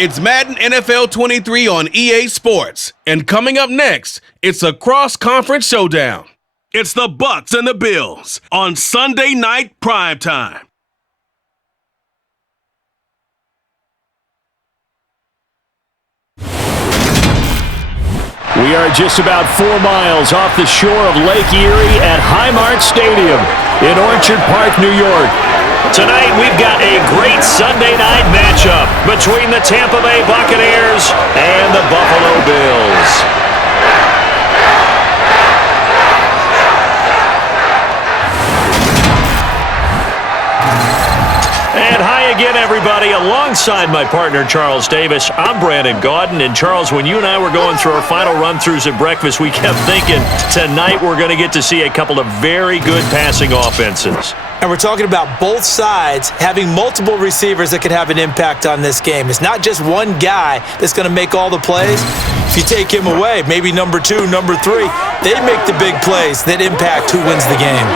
It's Madden NFL 23 on EA Sports. And coming up next, it's a cross-conference showdown. It's the Bucks and the Bills on Sunday night primetime. We are just about 4 miles off the shore of Lake Erie at Highmark Stadium in Orchard Park, New York. Tonight, we've got a great Sunday night matchup between the Tampa Bay Buccaneers and the Buffalo Bills. And hi again, everybody. Alongside my partner, Charles Davis, I'm Brandon Gaudin. And Charles, when you and I were going through our final run-throughs at breakfast, we kept thinking tonight we're going to get to see a couple of very good passing offenses. And we're talking about both sides having multiple receivers that could have an impact on this game. It's not just one guy that's going to make all the plays. If you take him away, maybe number 2, number 3, they make the big plays that impact who wins the game.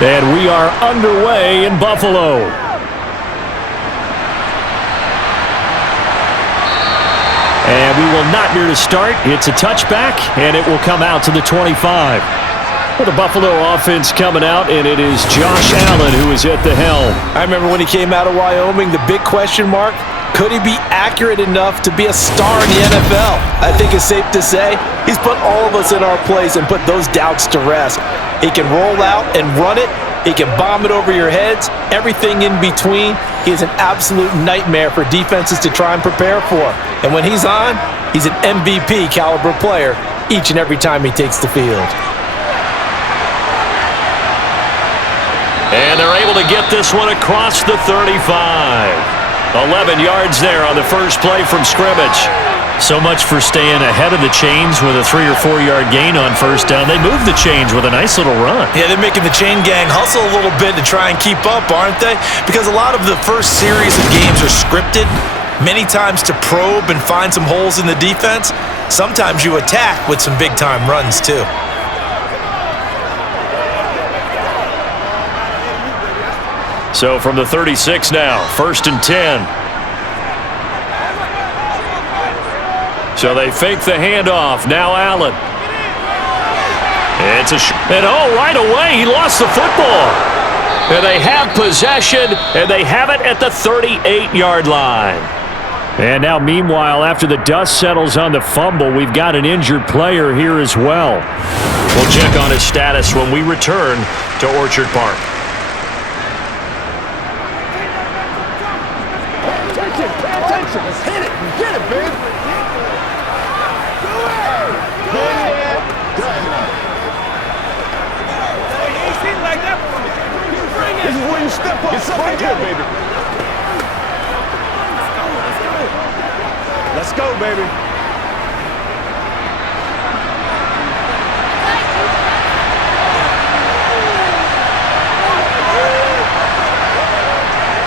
And we are underway in Buffalo. And we will not near to start. It's a touchback, and it will come out to the 25. Well, the Buffalo offense coming out, and it is Josh Allen who is at the helm. I remember when he came out of Wyoming, the big question mark, could he be accurate enough to be a star in the NFL? I think it's safe to say he's put all of us in our place and put those doubts to rest. He can roll out and run it. He can bomb it over your heads. Everything in between. He is an absolute nightmare for defenses to try and prepare for. And when he's on, he's an MVP caliber player each and every time he takes the field. And they're able to get this one across the 35. 11 yards there on the first play from scrimmage. So much for staying ahead of the chains with a 3 or 4 yard gain on first down. They moved the chains with a nice little run. Yeah, they're making the chain gang hustle a little bit to try and keep up, aren't they? Because a lot of the first series of games are scripted, many times to probe and find some holes in the defense. Sometimes you attack with some big-time runs, too. So from the 36 now, 1st and 10. So they fake the handoff. Now Allen. It's and right away, he lost the football. And they have possession, and they have it at the 38-yard line. And now, meanwhile, after the dust settles on the fumble, we've got an injured player here as well. We'll check on his status when we return to Orchard Park. Let's hit it and get it, baby. This is where you step up. It's right here, baby. Let's go, baby.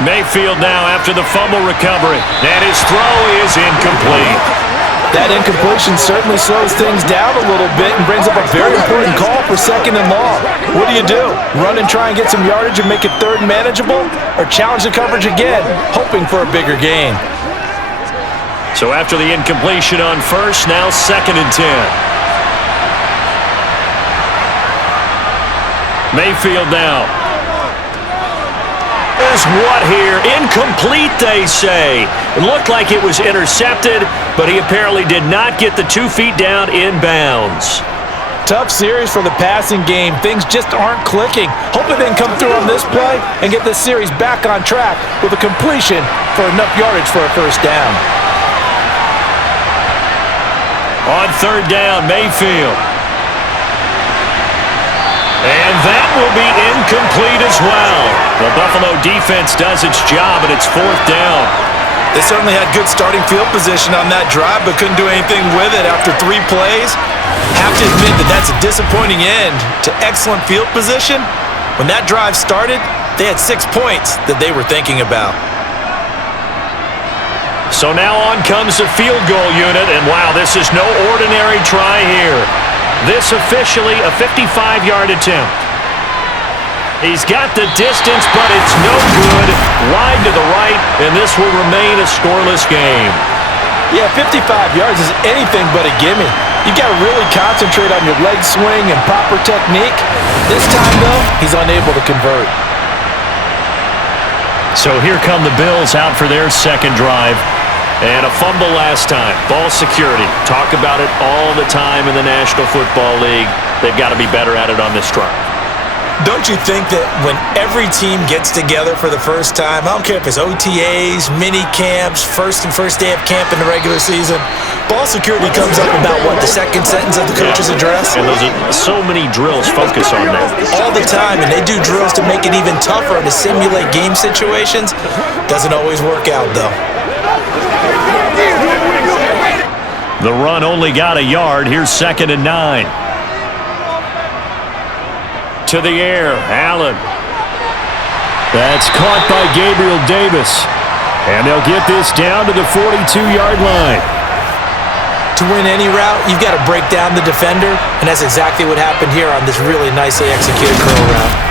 Mayfield now after the fumble recovery. And his throw is incomplete. That incompletion certainly slows things down a little bit and brings up a very important call for 2nd and long. What do? Run and try and get some yardage and make it 3rd manageable? Or challenge the coverage again, hoping for a bigger gain? So after the incompletion on 1st, now 2nd and 10. Mayfield now. here's what here? Incomplete, they say. It looked like it was intercepted, but he apparently did not get the 2 feet down in bounds. Tough series for the passing game. Things just aren't clicking. Hoping they can come through on this play and get this series back on track with a completion for enough yardage for a first down. On third down, Mayfield. And that will be incomplete as well. The Buffalo defense does its job, and it's fourth down. They certainly had good starting field position on that drive, but couldn't do anything with it after 3 plays. Have to admit that that's a disappointing end to excellent field position. When that drive started, they had 6 points that they were thinking about. So now on comes the field goal unit, and wow, this is no ordinary try here. This officially a 55-yard attempt. He's got the distance, but it's no good. Wide to the right, and this will remain a scoreless game. Yeah, 55 yards is anything but a gimme. You got to really concentrate on your leg swing and proper technique. This time, though, he's unable to convert. So here come the Bills out for their second drive. And a fumble last time. Ball security. Talk about it all the time in the National Football League. They've got to be better at it on this drive. Don't you think that when every team gets together for the first time, I don't care if it's OTAs, mini camps, first day of camp in the regular season, ball security comes up about, what, the second sentence of the coach's address? And those are so many drills focus on that. All the time, and they do drills to make it even tougher to simulate game situations. Doesn't always work out, though. The run only got a yard. Here's 2nd and 9. To the air, Allen. That's caught by Gabriel Davis. And they'll get this down to the 42-yard line. To win any route, you've got to break down the defender, and that's exactly what happened here on this really nicely executed curl route.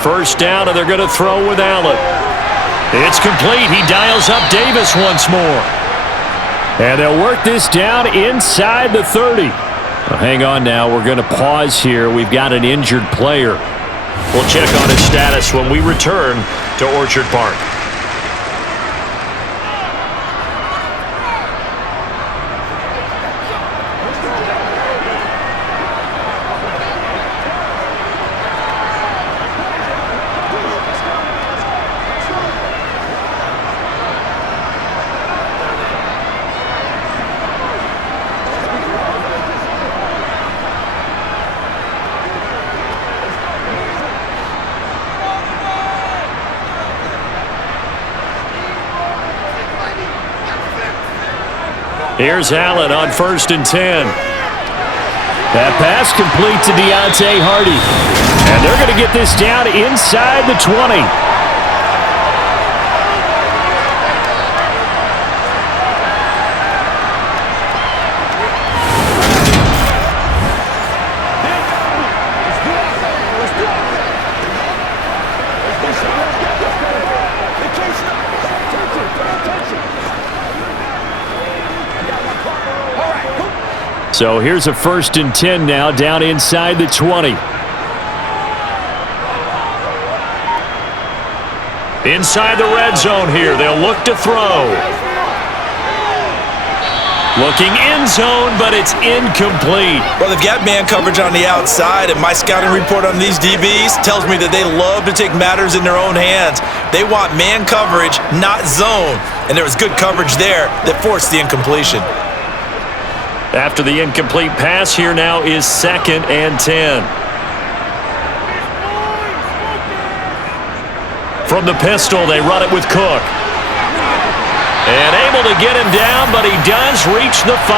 First down, and they're going to throw with Allen. It's complete. He dials up Davis once more. And they'll work this down inside the 30. Well, hang on now. We're going to pause here. We've got an injured player. We'll check on his status when we return to Orchard Park. Here's Allen on 1st and 10. That pass complete to Deontay Hardy. And they're going to get this down inside the 20. So here's a 1st and 10 now, down inside the 20. Inside the red zone here, they'll look to throw. Looking end zone, but it's incomplete. Well, they've got man coverage on the outside, and my scouting report on these DBs tells me that they love to take matters in their own hands. They want man coverage, not zone, and there was good coverage there that forced the incompletion. After the incomplete pass, here now is 2nd and 10. From the pistol, they run it with Cook. And able to get him down, but he does reach the 5.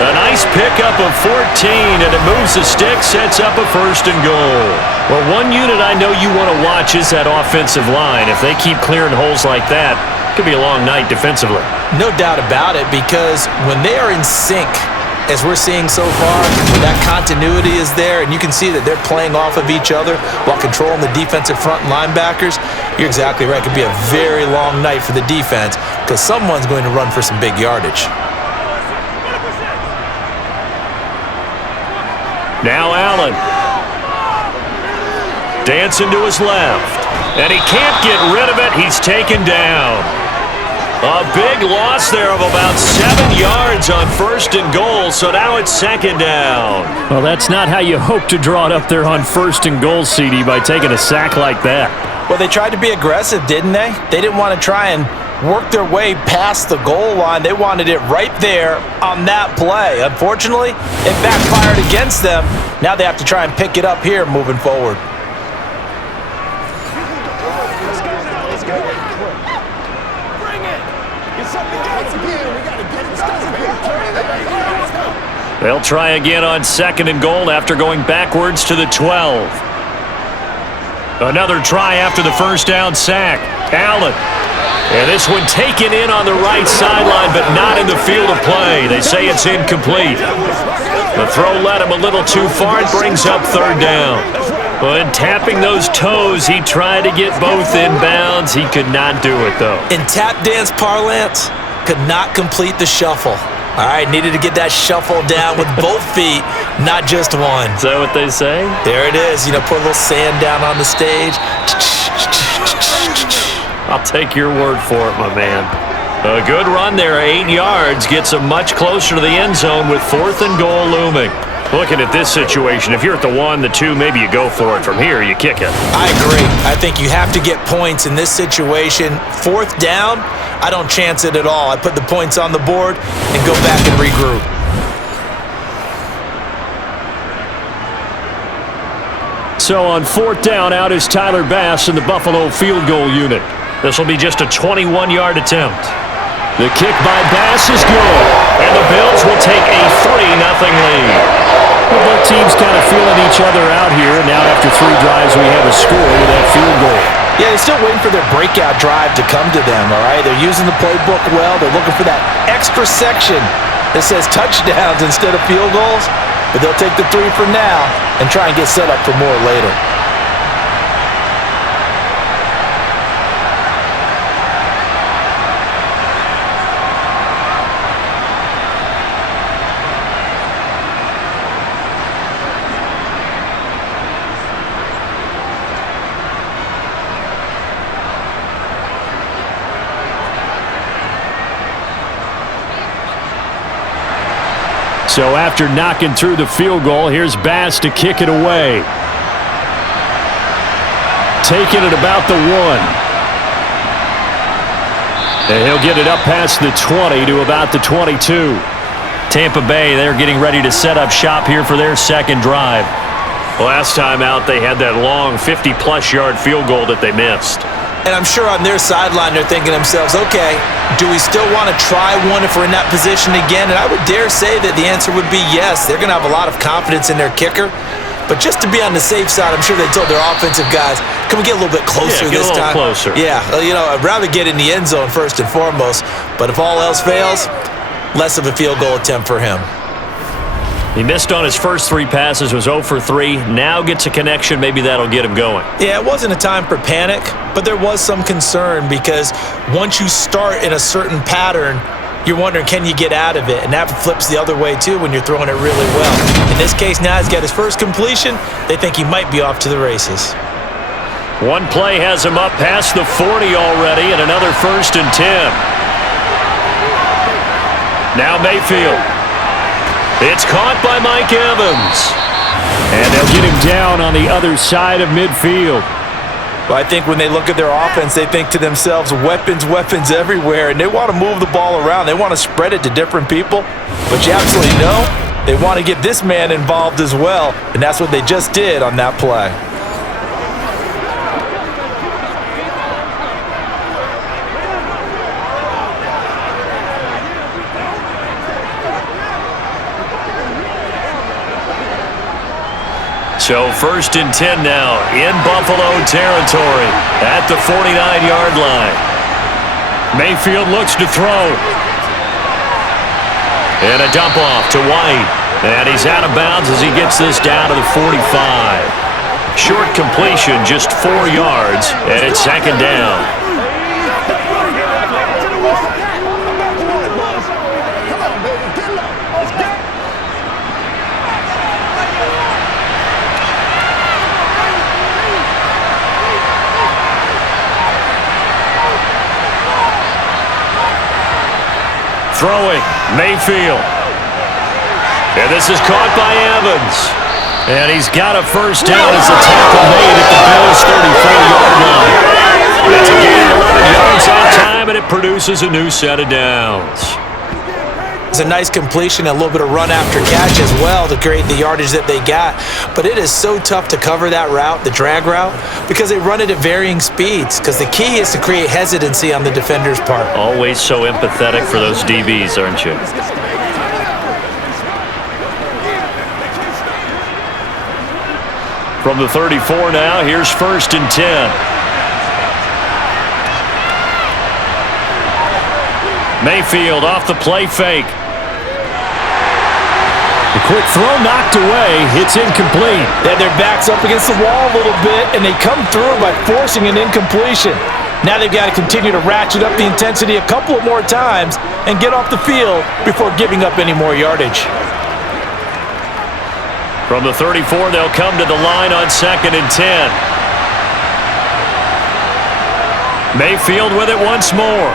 A nice pickup of 14, and it moves the stick, sets up a 1st and goal. Well, one unit I know you want to watch is that offensive line. If they keep clearing holes like that, Could be a long night defensively. No doubt about it, because when they are in sync, as we're seeing so far, when that continuity is there, and you can see that they're playing off of each other while controlling the defensive front linebackers, you're exactly right. It could be a very long night for the defense because someone's going to run for some big yardage. Now Allen. Dancing to his left. And he can't get rid of it. He's taken down. A big loss there of about 7 yards on 1st and goal, so now it's 2nd down. Well, that's not how you hope to draw it up there on 1st and goal, CD, by taking a sack like that. Well, they tried to be aggressive, didn't they? They didn't want to try and work their way past the goal line. They wanted it right there on that play. Unfortunately, it backfired against them. Now they have to try and pick it up here moving forward. They'll try again on 2nd and goal after going backwards to the 12. Another try after the 1st down sack. Allen. And this one taken in on the right sideline, but not in the field of play. They say it's incomplete. The throw led him a little too far. It brings up 3rd down. But tapping those toes, he tried to get both inbounds. He could not do it, though. In tap dance parlance, could not complete the shuffle. All right, needed to get that shuffle down with both feet, not just one. Is that what they say? There it is. You know, put a little sand down on the stage. I'll take your word for it, my man. A good run there, 8 yards, gets him much closer to the end zone with 4th and goal looming. Looking at this situation, if you're at the 1, the 2, maybe you go for it. From here, you kick it. I agree. I think you have to get points in this situation. 4th down, I don't chance it at all. I put the points on the board and go back and regroup. So on 4th down, out is Tyler Bass in the Buffalo field goal unit. This will be just a 21-yard attempt. The kick by Bass is good. And the Bills will take a 3-0 lead. Well, both teams kind of feeling each other out here. Now after 3 drives, we have a score with that field goal. Yeah, they're still waiting for their breakout drive to come to them, all right? They're using the playbook well. They're looking for that extra section that says touchdowns instead of field goals. But they'll take the 3 for now and try and get set up for more later. So after knocking through the field goal, here's Bass to kick it away. Taking it about the 1. And he'll get it up past the 20 to about the 22. Tampa Bay, they're getting ready to set up shop here for their 2nd drive. Last time out, they had that long 50-plus yard field goal that they missed. And I'm sure on their sideline they're thinking to themselves, okay, do we still want to try one if we're in that position again? And I would dare say that the answer would be yes. They're going to have a lot of confidence in their kicker. But just to be on the safe side, I'm sure they told their offensive guys, can we get a little bit closer this time? Get a little closer. Yeah, you know, I'd rather get in the end zone first and foremost. But if all else fails, less of a field goal attempt for him. He missed on his first 3 passes, was 0 for 3. Now gets a connection. Maybe that'll get him going. Yeah, it wasn't a time for panic, but there was some concern because once you start in a certain pattern, you're wondering, can you get out of it? And that flips the other way, too, when you're throwing it really well. In this case, now he's got his first completion. They think he might be off to the races. One play has him up past the 40 already, and another 1st and 10. Now Mayfield. It's caught by Mike Evans. And they'll get him down on the other side of midfield. Well, I think when they look at their offense, they think to themselves, weapons, weapons everywhere, and they want to move the ball around. They want to spread it to different people. But you absolutely know they want to get this man involved as well, and that's what they just did on that play. So 1st and 10 now in Buffalo territory at the 49-yard line. Mayfield looks to throw. And a dump off to White. And he's out of bounds as he gets this down to the 45. Short completion, just 4 yards, and it's second down. Throwing, Mayfield. And this is caught by Evans. And he's got a first down as the tackle made at the Bills' 34-yard line. That's a gain of 11 yards on time, and it produces a new set of downs. It's a nice completion, a little bit of run after catch as well to create the yardage that they got. But it is so tough to cover that route, the drag route, because they run it at varying speeds. Because the key is to create hesitancy on the defender's part. Always so empathetic for those DBs, aren't you? From the 34 now, here's 1st and 10. Mayfield off the play fake. The quick throw knocked away. It's incomplete. Then their back's up against the wall a little bit, and they come through by forcing an incompletion. Now they've got to continue to ratchet up the intensity a couple of more times and get off the field before giving up any more yardage. From the 34, they'll come to the line on 2nd and 10. Mayfield with it once more.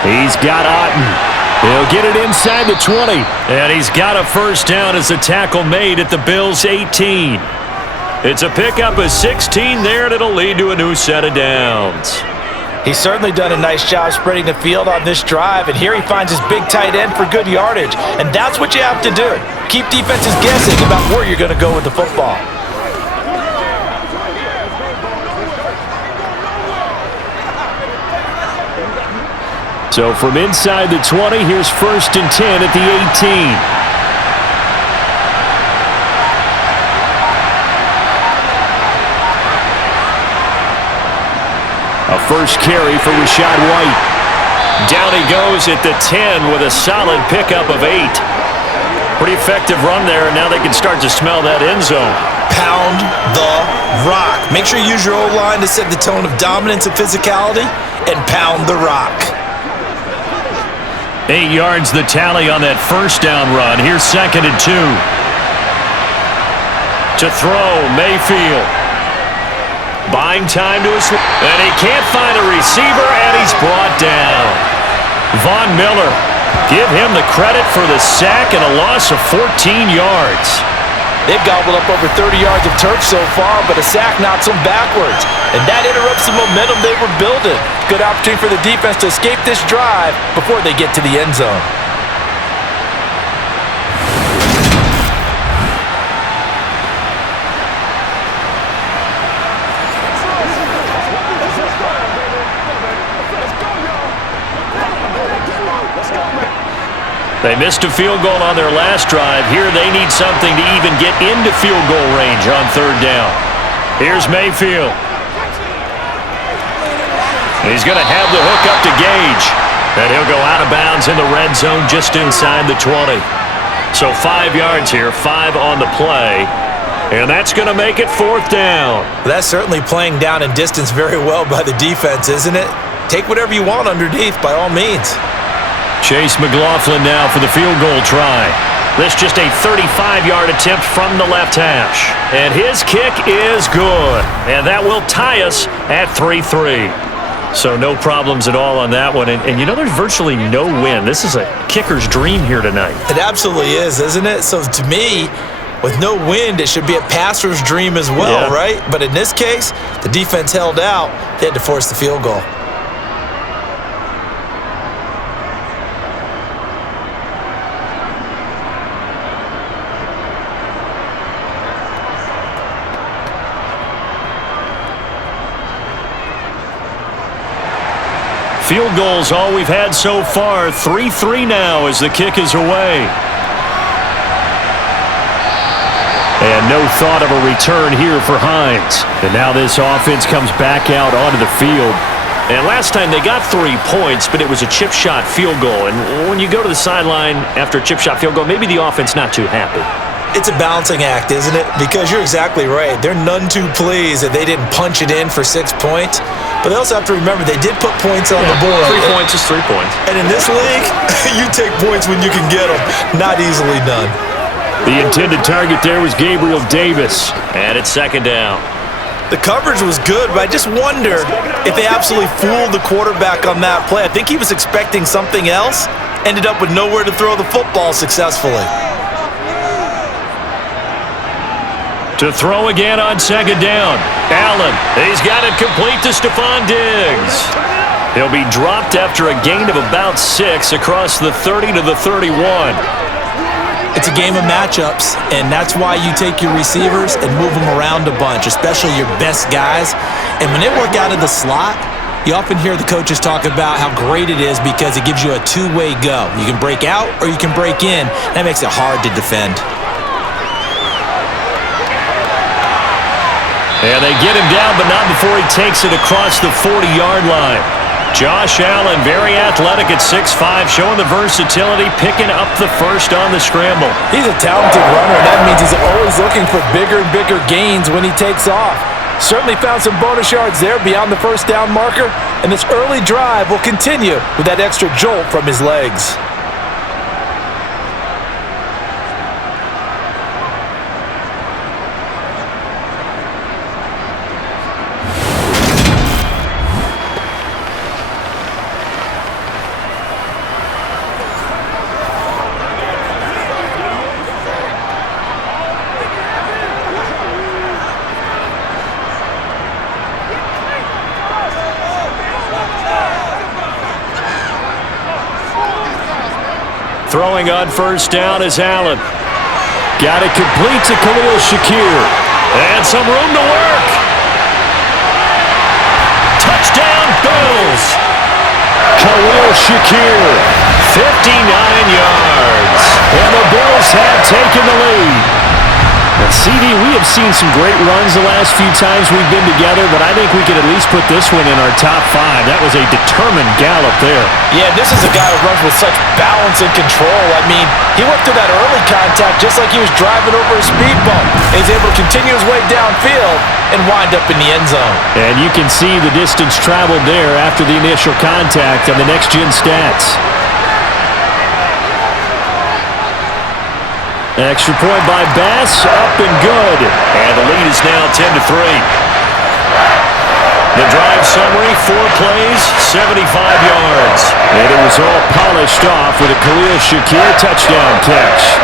He's got Otten. He'll get it inside the 20. And he's got a first down as the tackle made at the Bills' 18. It's a pickup of 16 there, and it'll lead to a new set of downs. He's certainly done a nice job spreading the field on this drive, and here he finds his big tight end for good yardage. And that's what you have to do. Keep defenses guessing about where you're going to go with the football. So from inside the 20, here's 1st and 10 at the 18. A first carry for Rachaad White. Down he goes at the 10 with a solid pickup of 8. Pretty effective run there, and now they can start to smell that end zone. Pound the rock. Make sure you use your O-line to set the tone of dominance and physicality, and pound the rock. 8 yards the tally on that first down run. Here's 2nd and 2. To throw, Mayfield. Buying time to his... And he can't find a receiver, and he's brought down. Von Miller. Give him the credit for the sack and a loss of 14 yards. They've gobbled up over 30 yards of turf so far, but a sack knocks them backwards. And that interrupts the momentum they were building. Good opportunity for the defense to escape this drive before they get to the end zone. They missed a field goal on their last drive. Here they need something to even get into field goal range on 3rd down. Here's Mayfield. He's going to have the hook up to Gage. And he'll go out of bounds in the red zone just inside the 20. So 5 yards here, 5 on the play. And that's going to make it 4th down. That's certainly playing down in distance very well by the defense, isn't it? Take whatever you want underneath by all means. Chase McLaughlin now for the field goal try. This just a 35-yard attempt from the left hash. And his kick is good. And that will tie us at 3-3. So no problems at all on that one. And you know, there's virtually no wind. This is a kicker's dream here tonight. It absolutely is, isn't it? So to me, with no wind, it should be a passer's dream as well, right? But in this case, the defense held out. They had to force the field goal. Field goals all we've had so far. 3-3 now as the kick is away. And no thought of a return here for Hines. And now this offense comes back out onto the field. And last time they got 3 points, but it was a chip shot field goal. And when you go to the sideline after a chip shot field goal, maybe the offense not too happy. It's a balancing act, isn't it? Because you're exactly right. They're none too pleased that they didn't punch it in for 6 points. But they also have to remember they did put points on the board. 3 points is 3 points. And in this league, you take points when you can get them. Not easily done. The intended target there was Gabriel Davis. And it's second down. The coverage was good, but I just wonder if they absolutely fooled the quarterback on that play. I think he was expecting something else, ended up with nowhere to throw the football successfully. To throw again on second down. Allen, he's got it complete to Stephon Diggs. He'll be dropped after a gain of about 6 across the 30 to the 31. It's a game of matchups, and that's why you take your receivers and move them around a bunch, especially your best guys. And when they work out of the slot, you often hear the coaches talk about how great it is because it gives you a two-way go. You can break out or you can break in. That makes it hard to defend. And they get him down, but not before he takes it across the 40-yard line. Josh Allen, very athletic at 6'5", showing the versatility, picking up the first on the scramble. He's a talented runner, and that means he's always looking for bigger and bigger gains when he takes off. Certainly found some bonus yards there beyond the first down marker, and this early drive will continue with that extra jolt from his legs. Throwing on first down is Allen. Got it complete to Khalil Shakir. And some room to work. Touchdown, Bills. Khalil Shakir. 59 yards. And the Bills have taken the lead. And CD, we have seen some great runs the last few times we've been together, but I think we could at least put this one in our top 5. That was a determined gallop there. Yeah, this is a guy who runs with such balance and control. I mean, he went through that early contact just like he was driving over a speed bump. And he's able to continue his way downfield and wind up in the end zone. And you can see the distance traveled there after the initial contact on the next-gen stats. Extra point by Bass, up and good. And the lead is now 10-3. The drive summary, 4 plays, 75 yards. And it was all polished off with a Khalil Shakir touchdown catch.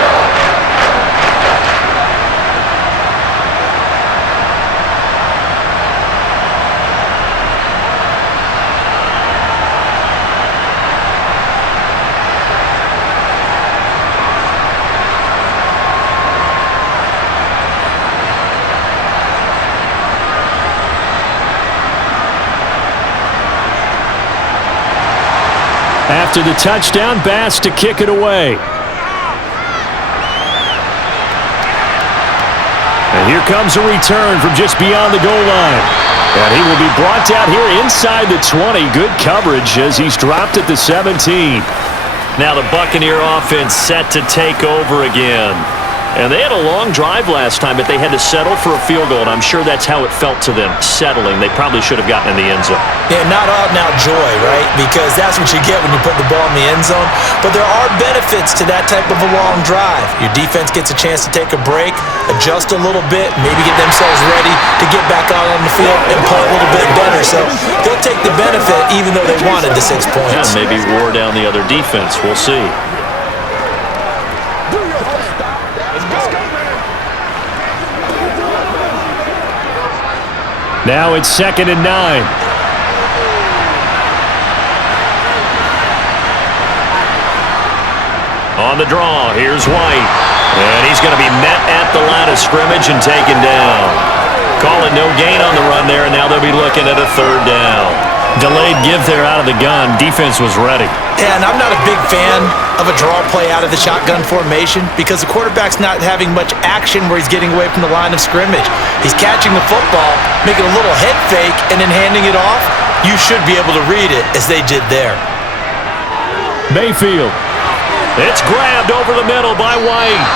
After the touchdown, Bass to kick it away. And here comes a return from just beyond the goal line. And he will be brought down here inside the 20. Good coverage as he's dropped at the 17. Now the Buccaneer offense set to take over again. And they had a long drive last time, but they had to settle for a field goal, and I'm sure that's how it felt to them, settling. They probably should have gotten in the end zone. Yeah, not out-and-out joy, right? Because that's what you get when you put the ball in the end zone. But there are benefits to that type of a long drive. Your defense gets a chance to take a break, adjust a little bit, maybe get themselves ready to get back out on the field and play a little bit better. So they'll take the benefit even though they wanted the 6 points. Yeah, maybe wore down the other defense. We'll see. Now it's 2nd and 9. On the draw, here's White. And he's going to be met at the line of scrimmage and taken down. Calling no gain on the run there, and now they'll be looking at a 3rd down. Delayed give there out of the gun. Defense was ready. Yeah, and I'm not a big fan of a draw play out of the shotgun formation because the quarterback's not having much action where he's getting away from the line of scrimmage. He's catching the football, making a little head fake, and then handing it off. you should be able to read it as they did there. Mayfield. It's grabbed over the middle by White.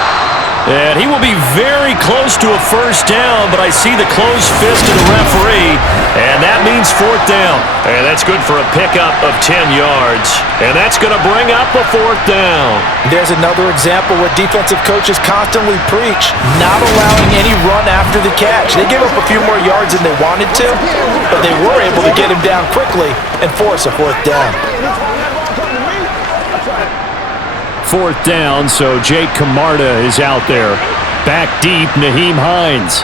And he will be very close to a first down, but I see the closed fist of the referee, and that means fourth down. And that's good for a pickup of 10 yards. And that's going to bring up a fourth down. There's another example what defensive coaches constantly preach, not allowing any run after the catch. They gave up a few more yards than they wanted to, but they were able to get him down quickly and force a fourth down. Fourth down, so Jake Camarda is out there. Back deep, Nyheim Hines.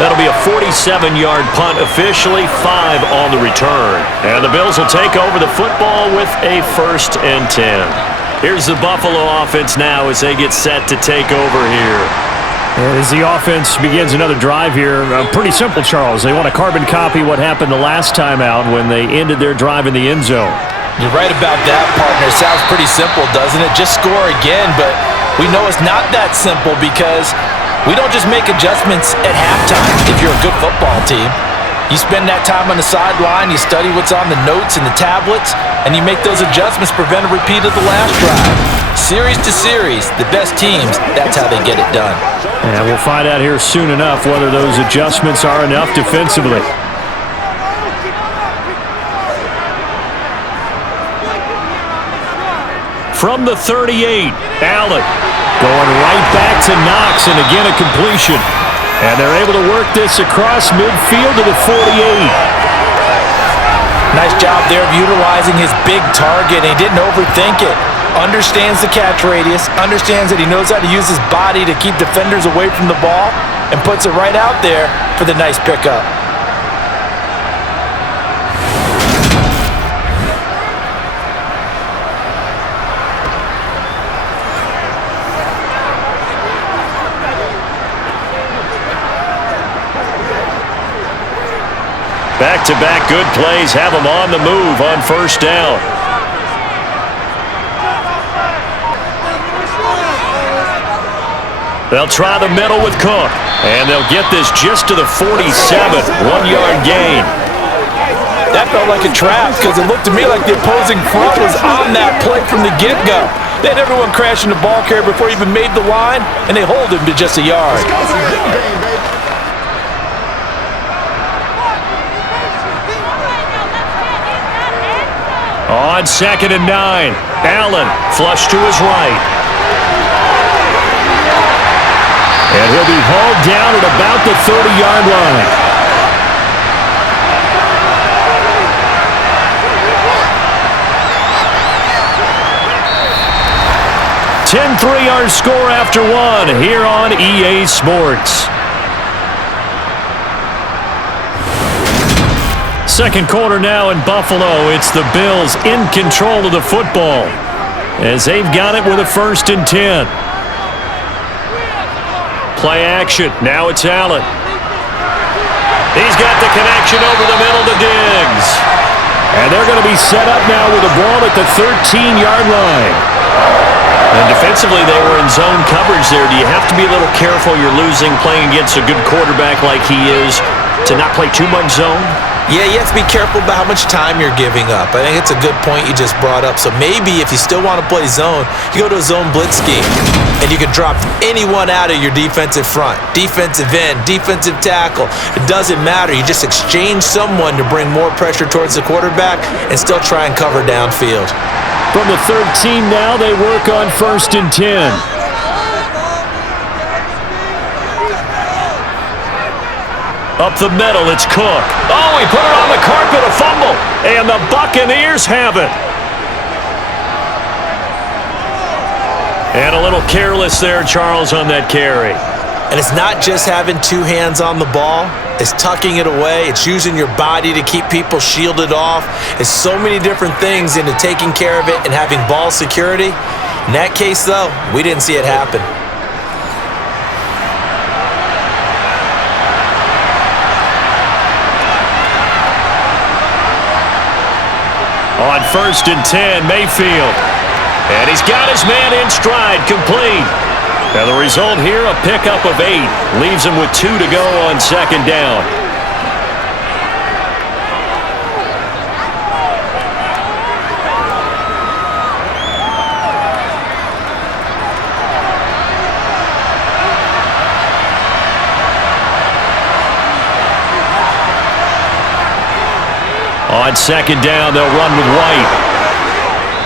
That'll be a 47-yard punt officially, 5 on the return. And the Bills will take over the football with a 1st and 10. Here's the Buffalo offense now as they get set to take over here. As the offense begins another drive here, pretty simple, Charles. They want to carbon copy what happened the last time out when they ended their drive in the end zone. You're right about that, partner. It sounds pretty simple, doesn't it? Just score again, but we know it's not that simple because we don't just make adjustments at halftime if you're a good football team. You spend that time on the sideline, you study what's on the notes and the tablets, and you make those adjustments, prevent a repeat of the last drive. Series to series, the best teams, that's how they get it done. And we'll find out here soon enough whether those adjustments are enough defensively. From the 38, Allen going right back to Knox, and again a completion. And they're able to work this across midfield to the 48. Nice job there of utilizing his big target. He didn't overthink it. Understands the catch radius, understands that he knows how to use his body to keep defenders away from the ball, and puts it right out there for the nice pickup. Back-to-back good plays have them on the move on first down. They'll try the middle with Cook, and they'll get this just to the 47, 1-yard gain. That felt like a trap because it looked to me like the opposing front was on that play from the get-go. They had everyone crashing the ball carrier before he even made the line, and they hold him to just a yard. On 2nd and 9, Allen flush to his right. And he'll be hauled down at about the 30-yard line. .10-3 our score after one here on EA Sports. Second quarter now in Buffalo. It's the Bills in control of the football as they've got it with a 1st and 10. Play action. Now it's Allen. He's got the connection over the middle to Diggs. And they're going to be set up now with the ball at the 13-yard line. And defensively, they were in zone coverage there. Do you have to be a little careful? You're losing playing against a good quarterback like he is to not play too much zone? Yeah, you have to be careful about how much time you're giving up. I think it's a good point you just brought up. So maybe if you still want to play zone, you go to a zone blitz scheme, and you can drop anyone out of your defensive front, defensive end, defensive tackle. It doesn't matter. You just exchange someone to bring more pressure towards the quarterback and still try and cover downfield. From the 13 now, they work on 1st and 10. Up the middle, it's Cook. Oh, he put it on the carpet, a fumble. And the Buccaneers have it. And a little careless there, Charles, on that carry. And it's not just having two hands on the ball. It's tucking it away. It's using your body to keep people shielded off. It's so many different things into taking care of it and having ball security. In that case, though, we didn't see it happen. On 1st and 10, Mayfield. And he's got his man in stride, complete. Now the result here, a pickup of 8. Leaves him with 2 to go on second down. On second down, they'll run with White.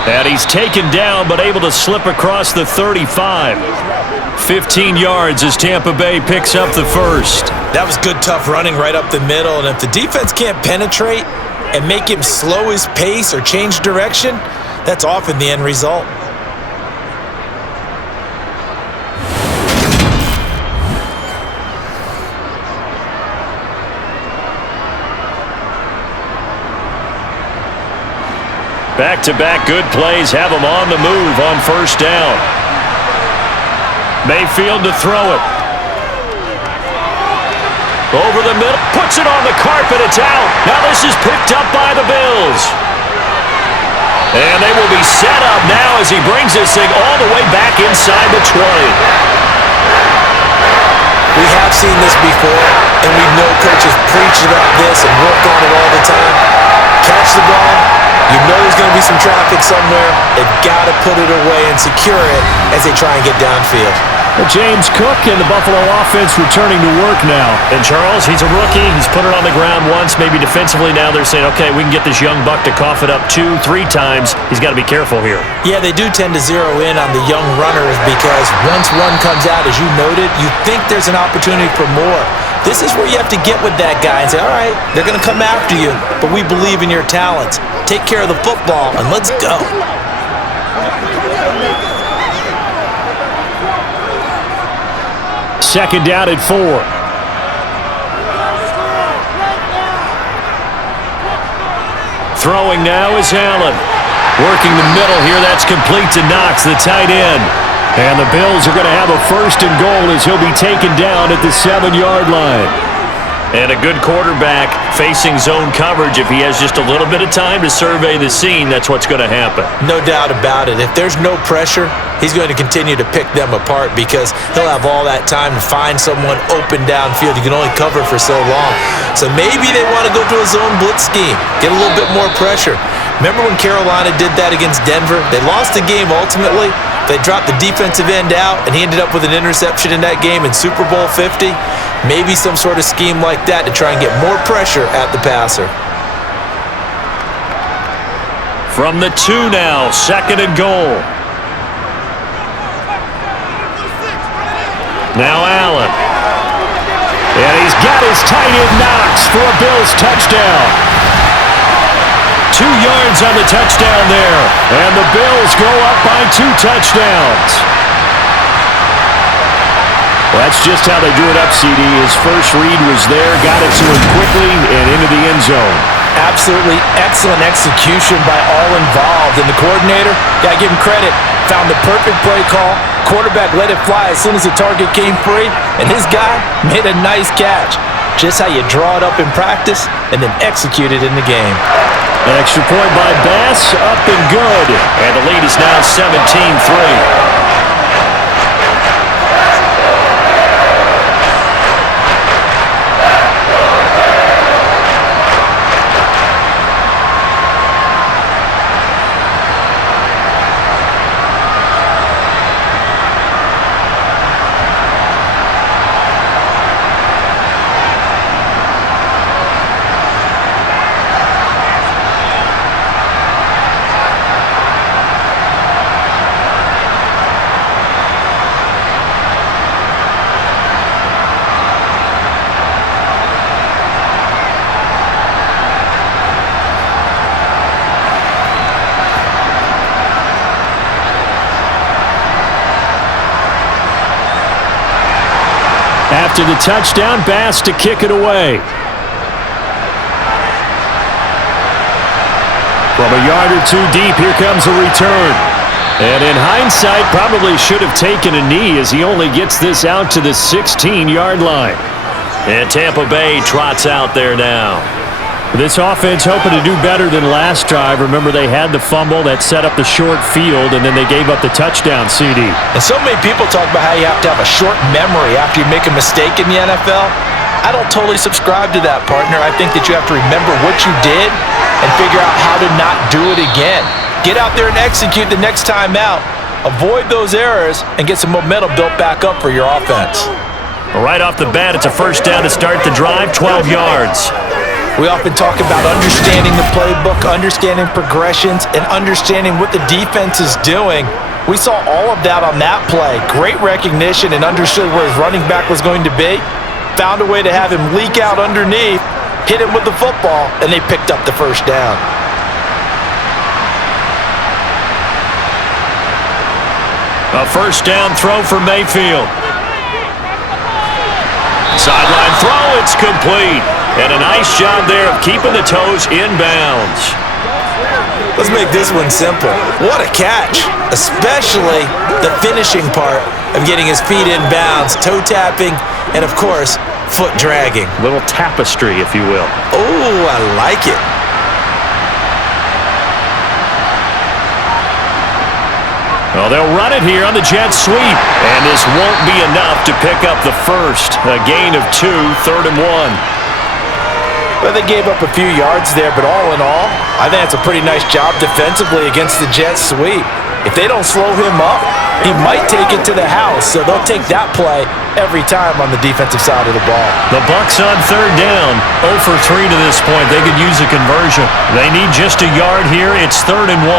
And he's taken down, but able to slip across the 35. 15 yards as Tampa Bay picks up the first. That was good, tough running right up the middle. And if the defense can't penetrate and make him slow his pace or change direction, that's often the end result. Back-to-back good plays have him on the move on first down. Mayfield to throw it. Over the middle, puts it on the carpet, it's out. Now this is picked up by the Bills. And they will be set up now as he brings this thing all the way back inside the 20. We have seen this before, and we know coaches preach about this and work on it all the time. Catch the ball. You know there's going to be some traffic somewhere. They've got to put it away and secure it as they try and get downfield. Well, James Cook and the Buffalo offense returning to work now. And Charles, he's a rookie. He's put it on the ground once. Maybe defensively now they're saying, okay, we can get this young buck to cough it up 2-3 times. He's got to be careful here. Yeah, they do tend to zero in on the young runners because once one comes out, as you noted, you think there's an opportunity for more. This is where you have to get with that guy and say, all right, they're going to come after you, but we believe in your talents. Take care of the football, and let's go. Second down at 4. Throwing now is Allen. Working the middle here, that's complete to Knox, the tight end. And the Bills are going to have a first and goal as he'll be taken down at the 7-yard line. And a good quarterback facing zone coverage. If he has just a little bit of time to survey the scene, that's what's going to happen. No doubt about it. If there's no pressure, he's going to continue to pick them apart because he'll have all that time to find someone open downfield. You can only cover for so long. So maybe they want to go to a zone blitz scheme, get a little bit more pressure. Remember when Carolina did that against Denver? They lost the game ultimately. They dropped the defensive end out, and he ended up with an interception in that game in Super Bowl 50. Maybe some sort of scheme like that to try and get more pressure at the passer. From the 2 now, second and goal. Now Allen. And he's got his tight end Knox for a Bills touchdown. 2 yards on the touchdown there. And the Bills go up by 2 touchdowns. Well, that's just how they do it up, CD. His first read was there, got it to him quickly, and into the end zone. Absolutely excellent execution by all involved. And the coordinator, got to give him credit, found the perfect play call. Quarterback let it fly as soon as the target came free, and his guy made a nice catch. Just how you draw it up in practice and then execute it in the game. An extra point by Bass, up and good. And the lead is now 17-3. After the touchdown, Bass to kick it away. From a yard or 2 deep, here comes a return. And in hindsight, probably should have taken a knee as he only gets this out to the 16-yard line. And Tampa Bay trots out there now. This offense hoping to do better than last drive. Remember, they had the fumble that set up the short field, and then they gave up the touchdown, CD. And so many people talk about how you have to have a short memory after you make a mistake in the NFL. I don't totally subscribe to that, partner. I think that you have to remember what you did and figure out how to not do it again. Get out there and execute the next time out. Avoid those errors and get some momentum built back up for your offense. Right off the bat, it's a first down to start the drive, 12 yards. We often talk about understanding the playbook, understanding progressions, and understanding what the defense is doing. We saw all of that on that play. Great recognition and understood where his running back was going to be. Found a way to have him leak out underneath, hit him with the football, and they picked up the first down. A first down throw for Mayfield. Sideline throw, it's complete. And a nice job there of keeping the toes in bounds. Let's make this one simple. What a catch, especially the finishing part of getting his feet in bounds, toe tapping, and of course, foot dragging. Little tapestry, if you will. Oh, I like it. Well, they'll run it here on the jet sweep. And this won't be enough to pick up the first. A gain of 2, 3rd and 1. Well, they gave up a few yards there, but all in all, I think that's a pretty nice job defensively against the jet sweep. If they don't slow him up, he might take it to the house, so they'll take that play every time on the defensive side of the ball. The Bucs on 3rd down, 0 for 3 to this point. They could use a conversion. They need just a yard here. It's 3rd and 1.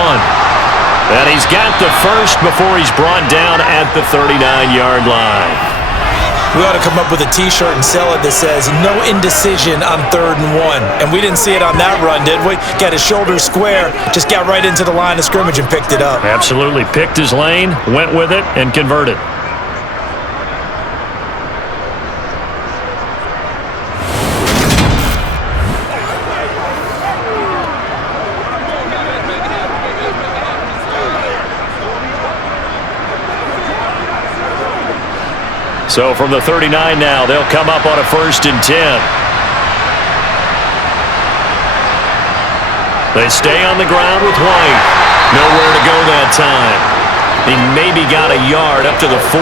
And he's got the first before he's brought down at the 39-yard line. We ought to come up with a T-shirt and sell it that says, no indecision on 3rd and 1. And we didn't see it on that run, did we? Got his shoulders square, just got right into the line of scrimmage and picked it up. Absolutely. Picked his lane, went with it, and converted. So from the 39 now, they'll come up on a 1st and 10. They stay on the ground with White. Nowhere to go that time. He maybe got a yard up to the 40.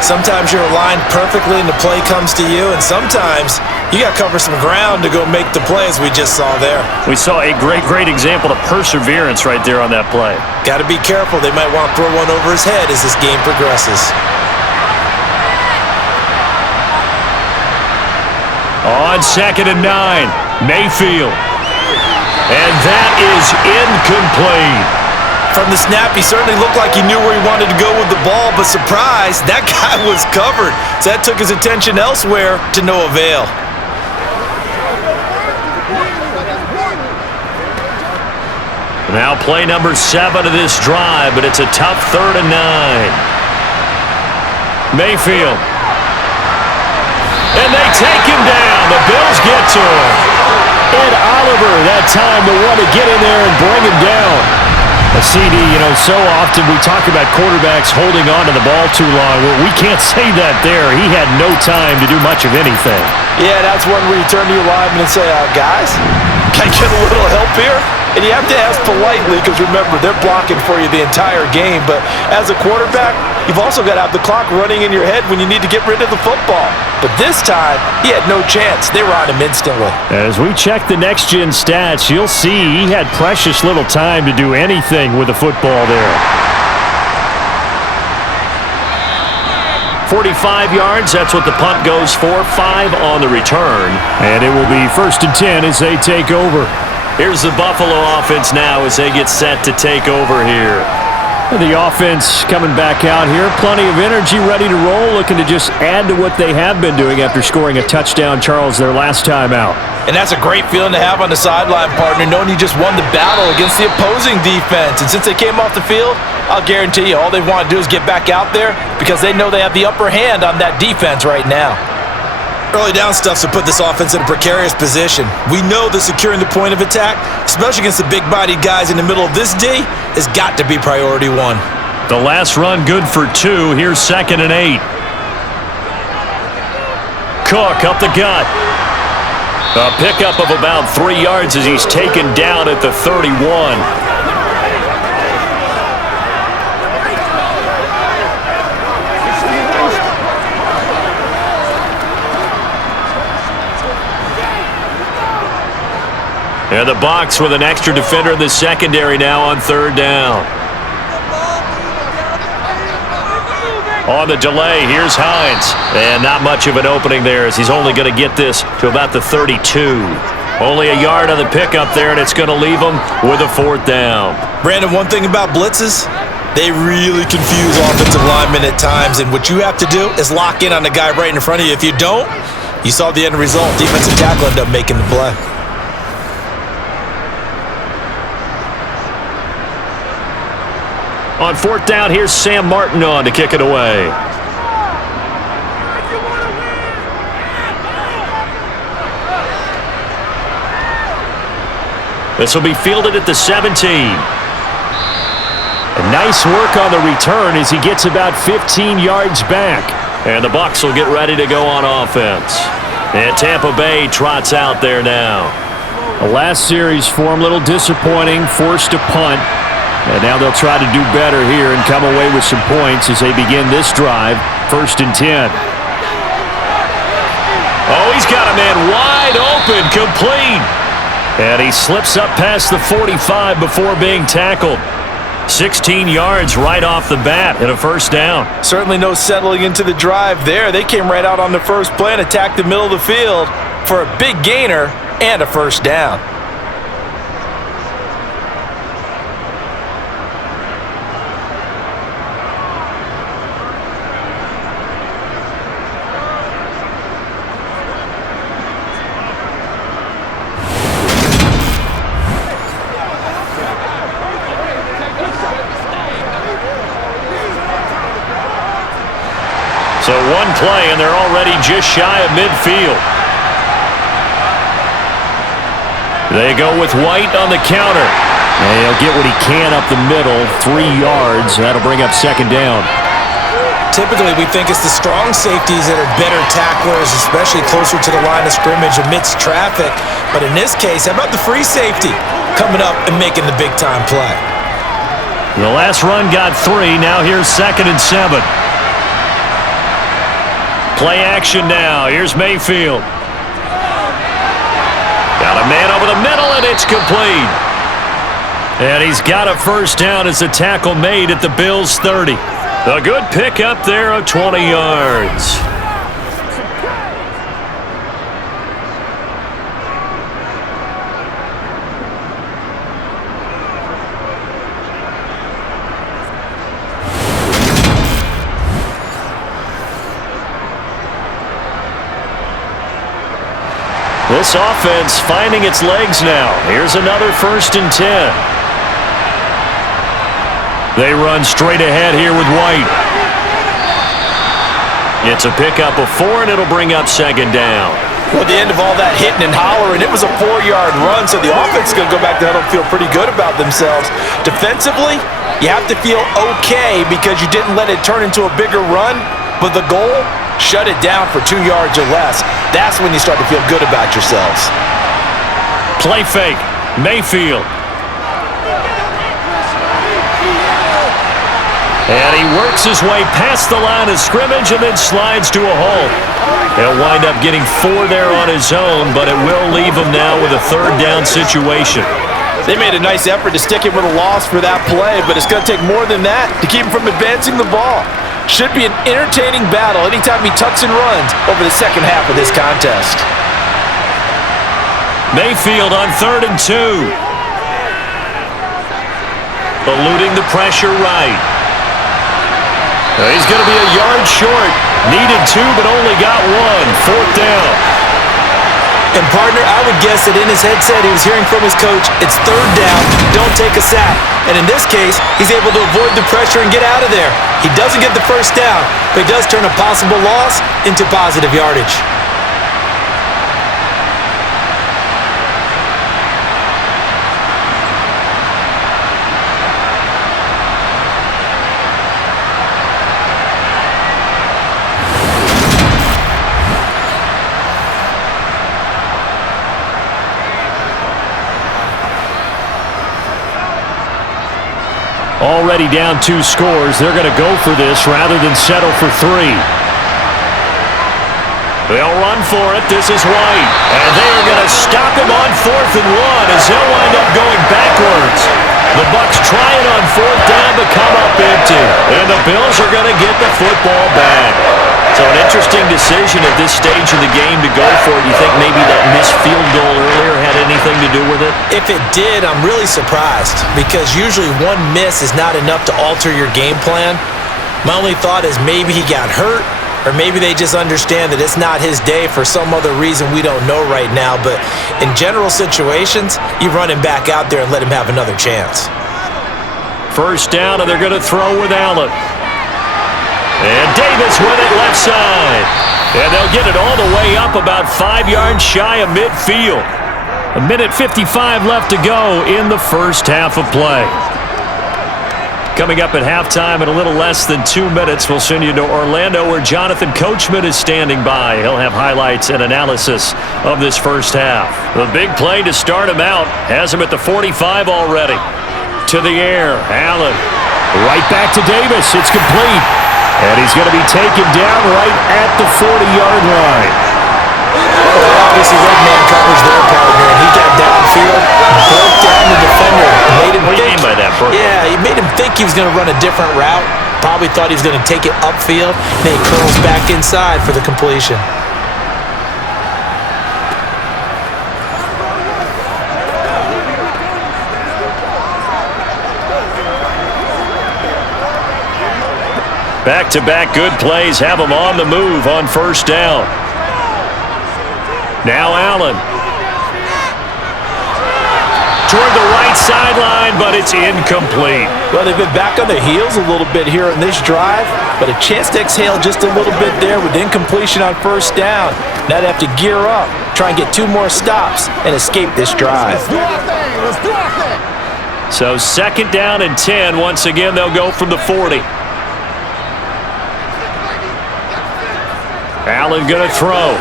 Sometimes you're aligned perfectly and the play comes to you, and sometimes you got to cover some ground to go make the play, as we just saw there. We saw a great example of perseverance right there on that play. Got to be careful. They might want to throw one over his head as this game progresses. On 2nd and 9, Mayfield. And that is incomplete. From the snap, he certainly looked like he knew where he wanted to go with the ball, but surprise, that guy was covered. So that took his attention elsewhere to no avail. Now play number 7 of this drive, but it's a tough 3rd and 9. Mayfield. And they take him down. The Bills get to him. Ed Oliver that time the one to get in there and bring him down. A CD, so often we talk about quarterbacks holding on to the ball too long. Well, we can't say that there. He had no time to do much of anything. Yeah, that's one where you turn to your lineman and say, guys, can I get a little help here? And you have to ask politely because, remember, they're blocking for you the entire game. But as a quarterback, you've also got to have the clock running in your head when you need to get rid of the football. But this time, he had no chance. They were on him instantly. As we check the next-gen stats, you'll see he had precious little time to do anything with the football there. 45 yards, that's what the punt goes for. 5 on the return. And it will be 1st and 10 as they take over. Here's the Buffalo offense now as they get set to take over here. The offense coming back out here. Plenty of energy, ready to roll, looking to just add to what they have been doing after scoring a touchdown, Charles, their last time out. And that's a great feeling to have on the sideline, partner, knowing you just won the battle against the opposing defense. And since they came off the field, I'll guarantee you all they want to do is get back out there because they know they have the upper hand on that defense right now. Early down stuff's to put this offense in a precarious position. We know that securing the point of attack, especially against the big-bodied guys in the middle of this D, has got to be priority 1. The last run good for 2. Here's 2nd and 8. Cook up the gut. A pickup of about 3 yards as he's taken down at the 31. And the Bucs with an extra defender in the secondary now on 3rd down. On the delay, here's Hines. And not much of an opening there as he's only going to get this to about the 32. Only a yard on the pickup there, and it's going to leave him with a 4th down. Brandon, one thing about blitzes, they really confuse offensive linemen at times, and what you have to do is lock in on the guy right in front of you. If you don't, you saw the end result. Defensive tackle ended up making the play. On 4th down, here's Sam Martin on to kick it away. This will be fielded at the 17. And nice work on the return as he gets about 15 yards back. And the Bucs will get ready to go on offense. And Tampa Bay trots out there now. The last series for him, a little disappointing, forced a punt. And now they'll try to do better here and come away with some points as they begin this drive, 1st and 10. Oh, he's got a man wide open, complete. And he slips up past the 45 before being tackled. 16 yards right off the bat and a 1st down. Certainly no settling into the drive there. They came right out on the first play and attacked the middle of the field for a big gainer and a 1st down. So one play, and they're already just shy of midfield. They go with White on the counter. And he'll get what he can up the middle, 3 yards. That'll bring up 2nd down. Typically, we think it's the strong safeties that are better tacklers, especially closer to the line of scrimmage amidst traffic. But in this case, how about the free safety coming up and making the big-time play? The last run got 3. Now here's 2nd and 7. Play action now. Here's Mayfield. Got a man over the middle, and it's complete. And he's got a 1st down as the tackle made at the Bills' 30. A good pickup there of 20 yards. This offense finding its legs now. Here's another 1st and 10. They run straight ahead here with White. It's a pickup of 4, and it'll bring up 2nd down. Well, at the end of all that hitting and hollering, it was a 4-yard run, so the offense is going to go back to huddle and feel pretty good about themselves. Defensively, you have to feel okay because you didn't let it turn into a bigger run, but the goal, shut it down for 2 yards or less. That's when you start to feel good about yourselves. Play fake. Mayfield. And he works his way past the line of scrimmage and then slides to a halt. He'll wind up getting 4 there on his own, but it will leave him now with a 3rd down situation. They made a nice effort to stick him with a loss for that play, but it's going to take more than that to keep him from advancing the ball. Should be an entertaining battle anytime he tucks and runs over the second half of this contest. Mayfield on 3rd and 2. Eluding the pressure right. He's going to be a yard short. Needed 2, but only got 1. 4th down. And, partner, I would guess that in his headset he was hearing from his coach, it's 3rd down, don't take a sack. And in this case, he's able to avoid the pressure and get out of there. He doesn't get the 1st down, but he does turn a possible loss into positive yardage. Already down 2 scores. They're going to go for this rather than settle for 3. They'll run for it. This is White. And they are going to stop him on 4th and 1 as they'll wind up going backwards. The Bucs try it on 4th down but come up empty. And the Bills are going to get the football back. So an interesting decision at this stage of the game to go for it. You think maybe that missed field goal earlier had anything to do with it? If it did, I'm really surprised because usually one miss is not enough to alter your game plan. My only thought is maybe he got hurt or maybe they just understand that it's not his day for some other reason we don't know right now. But in general situations, you run him back out there and let him have another chance. First down, and they're going to throw with Allen. And Davis with it left side. And they'll get it all the way up about 5 yards shy of midfield. 1:55 left to go in the first half of play. Coming up at halftime in a little less than 2 minutes, we'll send you to Orlando where Jonathan Coachman is standing by. He'll have highlights and analysis of this first half. The big play to start him out has him at the 45 already. To the air, Allen. Right back to Davis. It's complete. And he's going to be taken down right at the 40-yard line. Well, obviously, red man covers their partner, and he got downfield, broke down the defender. Made him what do you mean by that, bro? Yeah, he made him think he was going to run a different route. Probably thought he was going to take it upfield. Then he curls back inside for the completion. Back-to-back good plays have him on the move on first down. Now Allen. Toward the right sideline, but it's incomplete. Well, they've been back on their heels a little bit here on this drive, but a chance to exhale just a little bit there with incompletion on first down. Now they have to gear up, try and get 2 more stops, and escape this drive. Let's do our thing. Let's do our thing. So second down and 10. Once again, they'll go from the 40. Allen going to throw.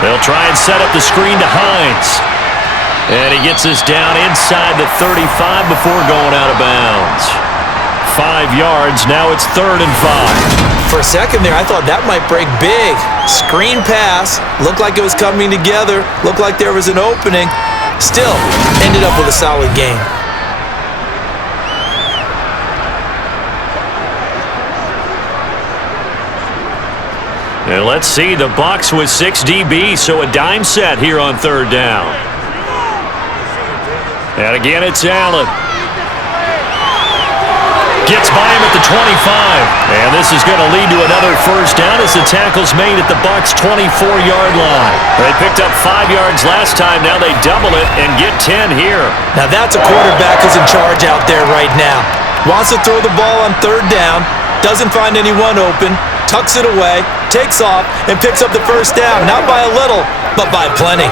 They'll try and set up the screen to Hines. And he gets this down inside the 35 before going out of bounds. 5 yards. Now it's 3rd and 5. For a second there, I thought that might break big. Screen pass. Looked like it was coming together. Looked like there was an opening. Still, ended up with a solid game. And let's see, the Bucs with 6 DBs, so a dime set here on 3rd down. And again, it's Allen. Gets by him at the 25. And this is going to lead to another first down as the tackle's made at the Bucs' 24-yard line. They picked up 5 yards last time. Now they double it and get 10 here. Now that's a quarterback who's in charge out there right now. Wants to throw the ball on 3rd down. Doesn't find anyone open. Tucks it away, takes off, and picks up the first down. Not by a little, but by plenty.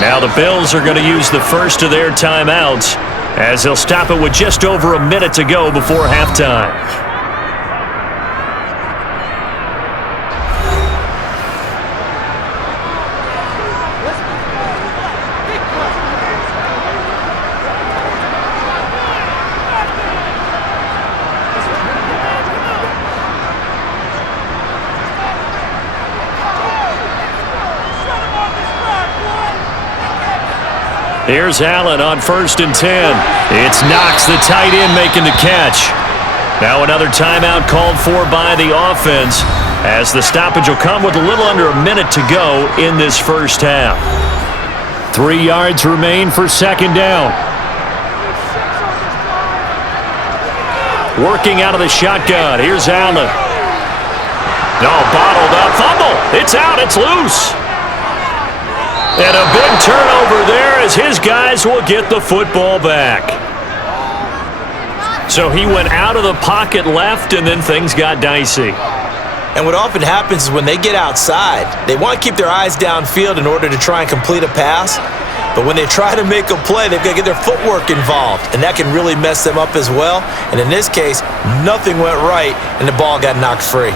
Now the Bills are going to use the first of their timeouts as they'll stop it with just over a minute to go before halftime. Here's Allen on 1st and 10. It's Knox, the tight end, making the catch. Now another timeout called for by the offense as the stoppage will come with a little under a minute to go in this first half. 3 yards remain for 2nd down. Working out of the shotgun. Here's Allen. No, bottled up. Fumble. It's out. It's loose. And a big turnover there as his guys will get the football back. So he went out of the pocket left, and then things got dicey. And what often happens is when they get outside, they want to keep their eyes downfield in order to try and complete a pass. But when they try to make a play, they've got to get their footwork involved, and that can really mess them up as well. And in this case, nothing went right, and the ball got knocked free.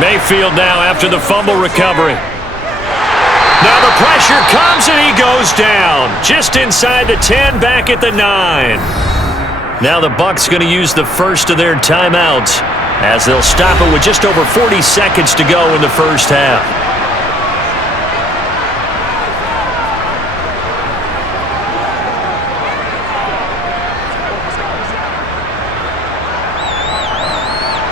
Mayfield now after the fumble recovery. Now the pressure comes and he goes down. Just inside the 10, back at the 9. Now the Bucs going to use the first of their timeouts as they'll stop it with just over 40 seconds to go in the first half.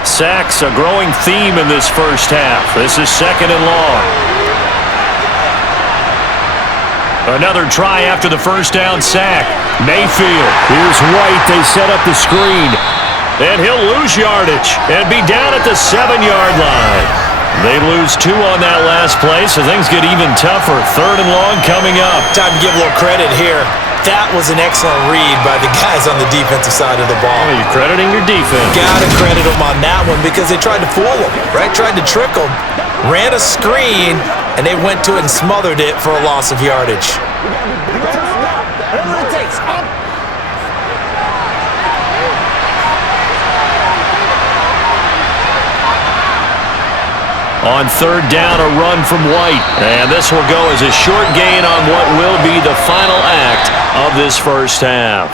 Sacks, a growing theme in this first half. This is 2nd and long. Another try after the first down sack. Mayfield. Here's White. They set up the screen. And he'll lose yardage and be down at the 7-yard line. They lose 2 on that last play, so things get even tougher. 3rd and long coming up. Time to give a little credit here. That was an excellent read by the guys on the defensive side of the ball. Oh, you're crediting your defense. Gotta credit them on that one because they tried to fool them, right? Tried to trick them. Ran a screen, and they went to it and smothered it for a loss of yardage. Whatever it takes. On 3rd down, a run from White. And this will go as a short gain on what will be the final act of this first half.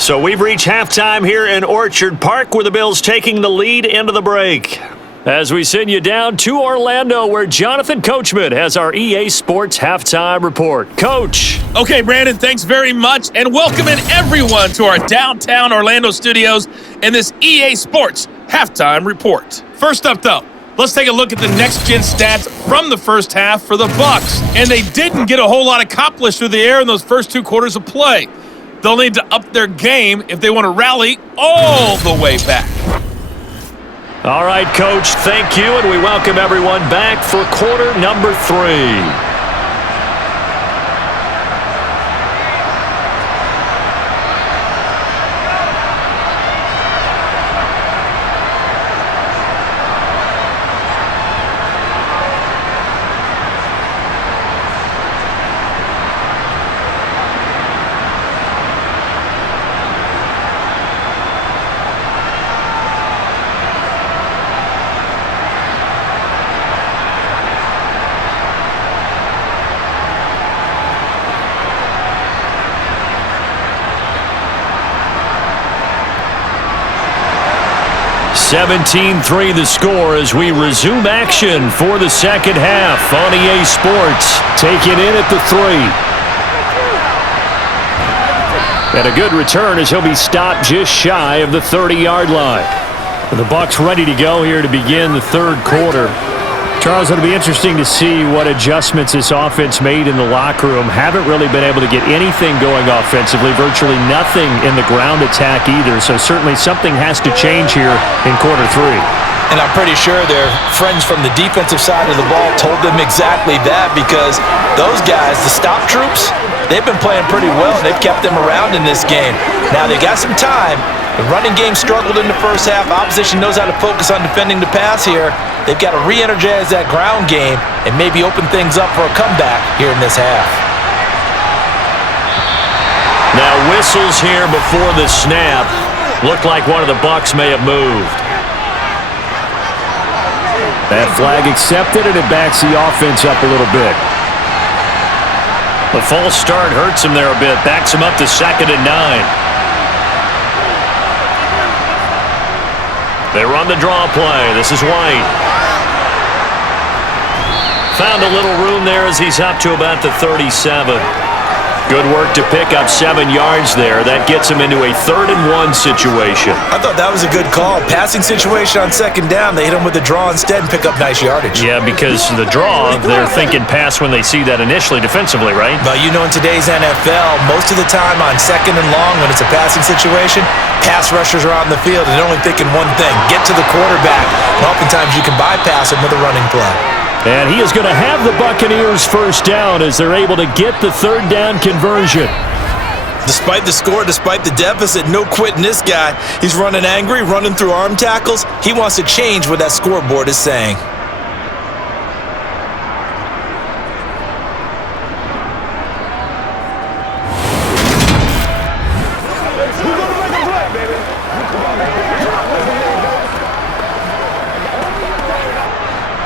So we've reached halftime here in Orchard Park with the Bills taking the lead into the break. As we send you down to Orlando where Jonathan Coachman has our EA Sports halftime report. Coach. Okay, Brandon, thanks very much. And welcoming everyone to our downtown Orlando studios in this EA Sports halftime report. First up, though, let's take a look at the next-gen stats from the first half for the Bucs. And they didn't get a whole lot accomplished through the air in those first 2 quarters of play. They'll need to up their game if they want to rally all the way back. All right, Coach, thank you, and we welcome everyone back for quarter number 3. (17-3) the score as we resume action for the second half on EA Sports. Taken in at the 3. And a good return as he'll be stopped just shy of the 30-yard line. And the Bucs ready to go here to begin the 3rd quarter. Charles, it'll be interesting to see what adjustments this offense made in the locker room. Haven't really been able to get anything going offensively, virtually nothing in the ground attack either. So certainly something has to change here in quarter 3. And I'm pretty sure their friends from the defensive side of the ball told them exactly that because those guys, the stop troops, they've been playing pretty well. They've kept them around in this game. Now they got some time. The running game struggled in the first half. Opposition knows how to focus on defending the pass here. They've got to re-energize that ground game and maybe open things up for a comeback here in this half. Now whistles here before the snap. Looked like one of the Bucs may have moved. That flag accepted, and it backs the offense up a little bit. The false start hurts him there a bit. Backs him up to 2nd and 9. They run the draw play. This is White. Found a little room there as he's up to about the 37. Good work to pick up 7 yards there. That gets him into a 3rd and 1 situation. I thought that was a good call. Passing situation on 2nd down. They hit him with the draw instead and pick up nice yardage. Yeah, because the draw, they're thinking pass when they see that initially defensively, right? But you know in today's NFL, most of the time on 2nd and long when it's a passing situation, pass rushers are out in the field and they're only thinking one thing, get to the quarterback. And oftentimes you can bypass him with a running play. And he is going to have the Buccaneers first down as they're able to get the 3rd down conversion. Despite the score, despite the deficit, no quitting this guy. He's running angry, running through arm tackles. He wants to change what that scoreboard is saying.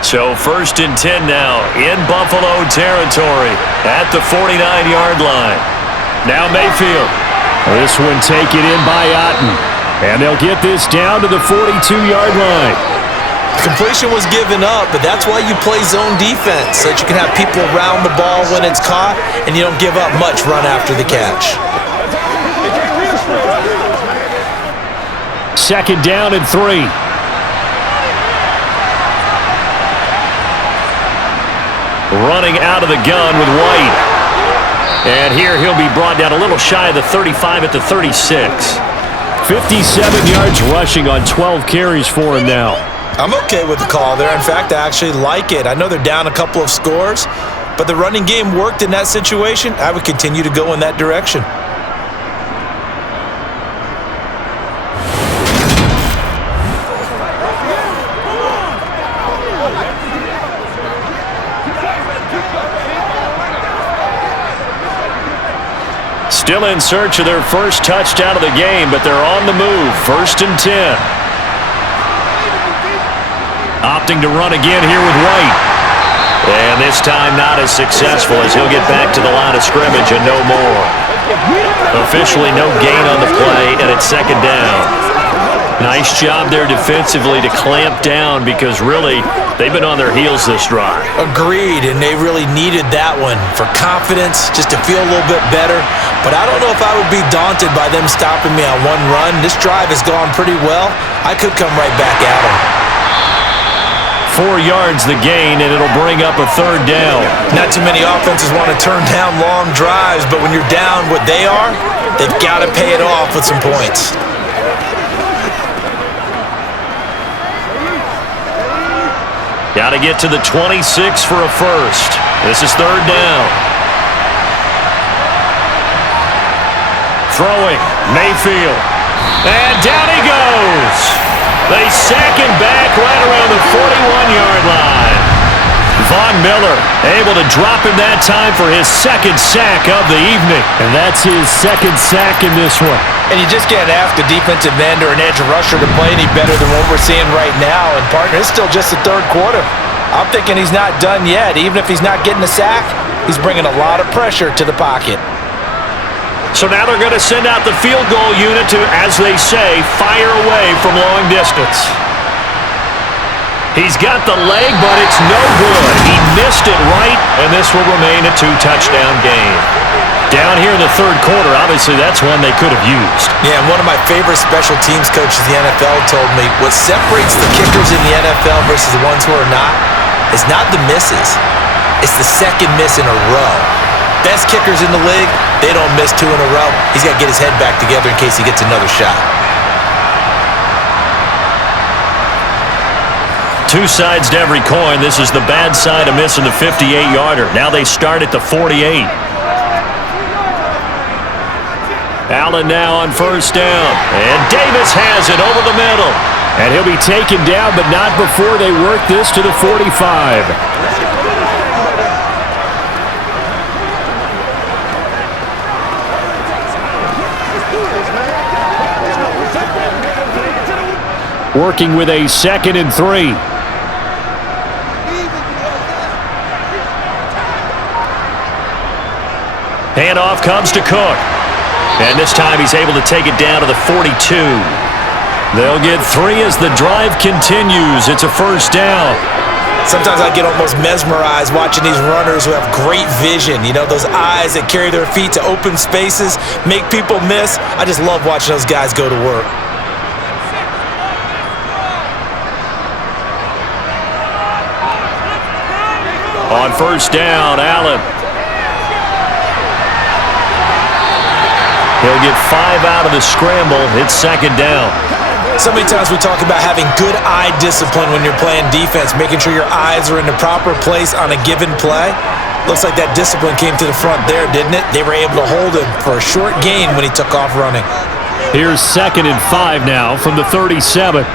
So 1st and 10 now in Buffalo territory at the 49-yard line. Now Mayfield. This one taken in by Otten. And they'll get this down to the 42-yard line. Completion was given up, but that's why you play zone defense, so that you can have people around the ball when it's caught, and you don't give up much run after the catch. 2nd down and 3. Running out of the gun with White. And here he'll be brought down a little shy of the 35 at the 36. 57 yards rushing on 12 carries for him now. I'm okay with the call there. In fact, I actually like it. I know they're down a couple of scores, but the running game worked in that situation. I would continue to go in that direction. Still in search of their first touchdown of the game, but they're on the move. 1st and 10. Opting to run again here with White. And this time not as successful as he'll get back to the line of scrimmage and no more. Officially no gain on the play, and it's 2nd down. Nice job there defensively to clamp down because really they've been on their heels this drive. Agreed, and they really needed that one for confidence, just to feel a little bit better. But I don't know if I would be daunted by them stopping me on one run. This drive has gone pretty well. I could come right back at them. 4 yards the gain, and it'll bring up a 3rd down. Not too many offenses want to turn down long drives, but when you're down what they are, they've got to pay it off with some points. Got to get to the 26 for a first. This is 3rd down. Throwing, Mayfield. And down he goes. They sack him back right around the 41-yard line. Von Miller able to drop him that time for his 2nd sack of the evening. And that's his 2nd sack in this one. And you just can't ask a defensive end or an edge rusher to play any better than what we're seeing right now. And, partner, it's still just the 3rd quarter. I'm thinking he's not done yet. Even if he's not getting a sack, he's bringing a lot of pressure to the pocket. So now they're going to send out the field goal unit to, as they say, fire away from long distance. He's got the leg, but it's no good. He missed it right, and this will remain a 2-touchdown game. Down here in the 3rd quarter, obviously that's one they could have used. Yeah, and one of my favorite special teams coaches in the NFL told me what separates the kickers in the NFL versus the ones who are not is not the misses. It's the 2nd miss in a row. Best kickers in the league, they don't miss 2 in a row. He's got to get his head back together in case he gets another shot. 2 sides to every coin. This is the bad side of missing the 58-yarder. Now they start at the 48. Allen now on 1st down. And Davis has it over the middle. And he'll be taken down, but not before they work this to the 45. Working with a 2nd and 3. Handoff comes to Cook. And this time he's able to take it down to the 42. They'll get 3 as the drive continues. It's a 1st down. Sometimes I get almost mesmerized watching these runners who have great vision. You know, those eyes that carry their feet to open spaces, make people miss. I just love watching those guys go to work. On 1st down, Allen. He'll get 5 out of the scramble. It's 2nd down. So many times we talk about having good eye discipline when you're playing defense, making sure your eyes are in the proper place on a given play. Looks like that discipline came to the front there, didn't it? They were able to hold him for a short gain when he took off running. Here's 2nd and 5 now from the 37.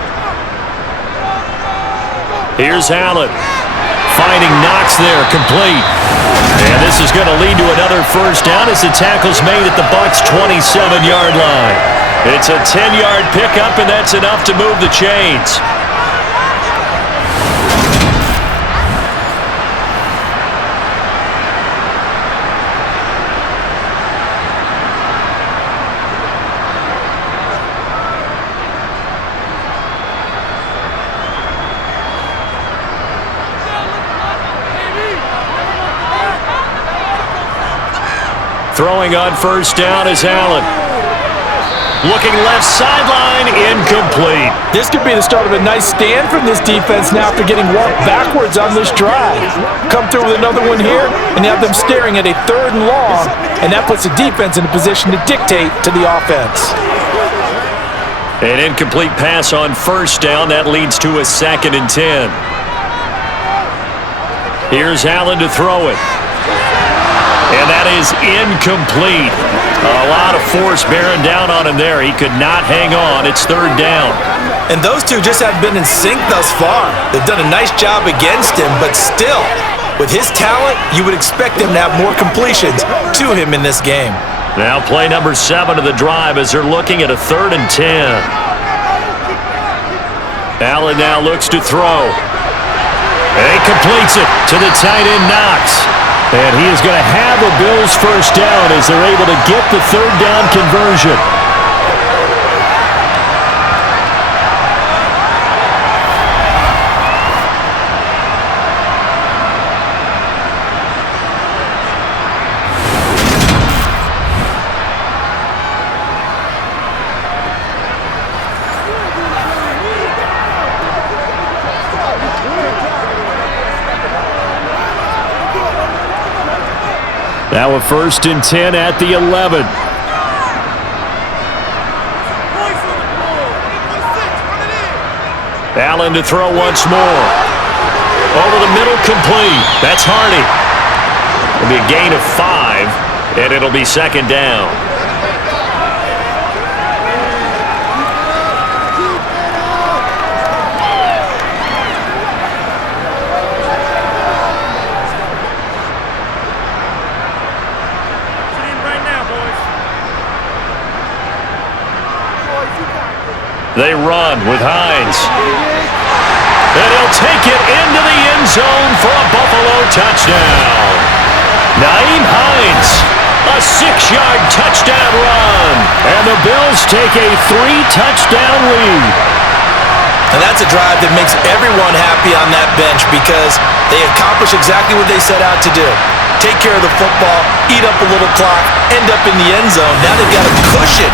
Here's Allen. Finding Knox there, complete. And this is going to lead to another 1st down as the tackle's made at the Bucs' 27-yard line. It's a 10-yard pickup, and that's enough to move the chains. Throwing on first down is Allen. Looking left sideline, incomplete. This could be the start of a nice stand from this defense now after getting walked backwards on this drive. Come through with another one here, and you have them staring at a 3rd and long, and that puts the defense in a position to dictate to the offense. An incomplete pass on first down. That leads to a 2nd and 10. Here's Allen to throw it. And that is incomplete. A lot of force bearing down on him there. He could not hang on. It's 3rd down. And those two just have been in sync thus far. They've done a nice job against him, but still, with his talent, you would expect him to have more completions to him in this game. Now play number 7 of the drive as they're looking at a 3rd and 10. Allen now looks to throw. And he completes it to the tight end, Knox. And he is going to have a Bills first down as they're able to get the 3rd down conversion. Now a 1st and 10 at the 11. Allen to throw once more. Over the middle, complete. That's Hardy. It'll be a gain of 5, and it'll be 2nd down. They run with Hines. And he'll take it into the end zone for a Buffalo touchdown. Nyheim Hines, a 6-yard touchdown run. And the Bills take a 3-touchdown lead. And that's a drive that makes everyone happy on that bench because they accomplish exactly what they set out to do. Take care of the football, eat up a little clock, end up in the end zone. Now they've got a cushion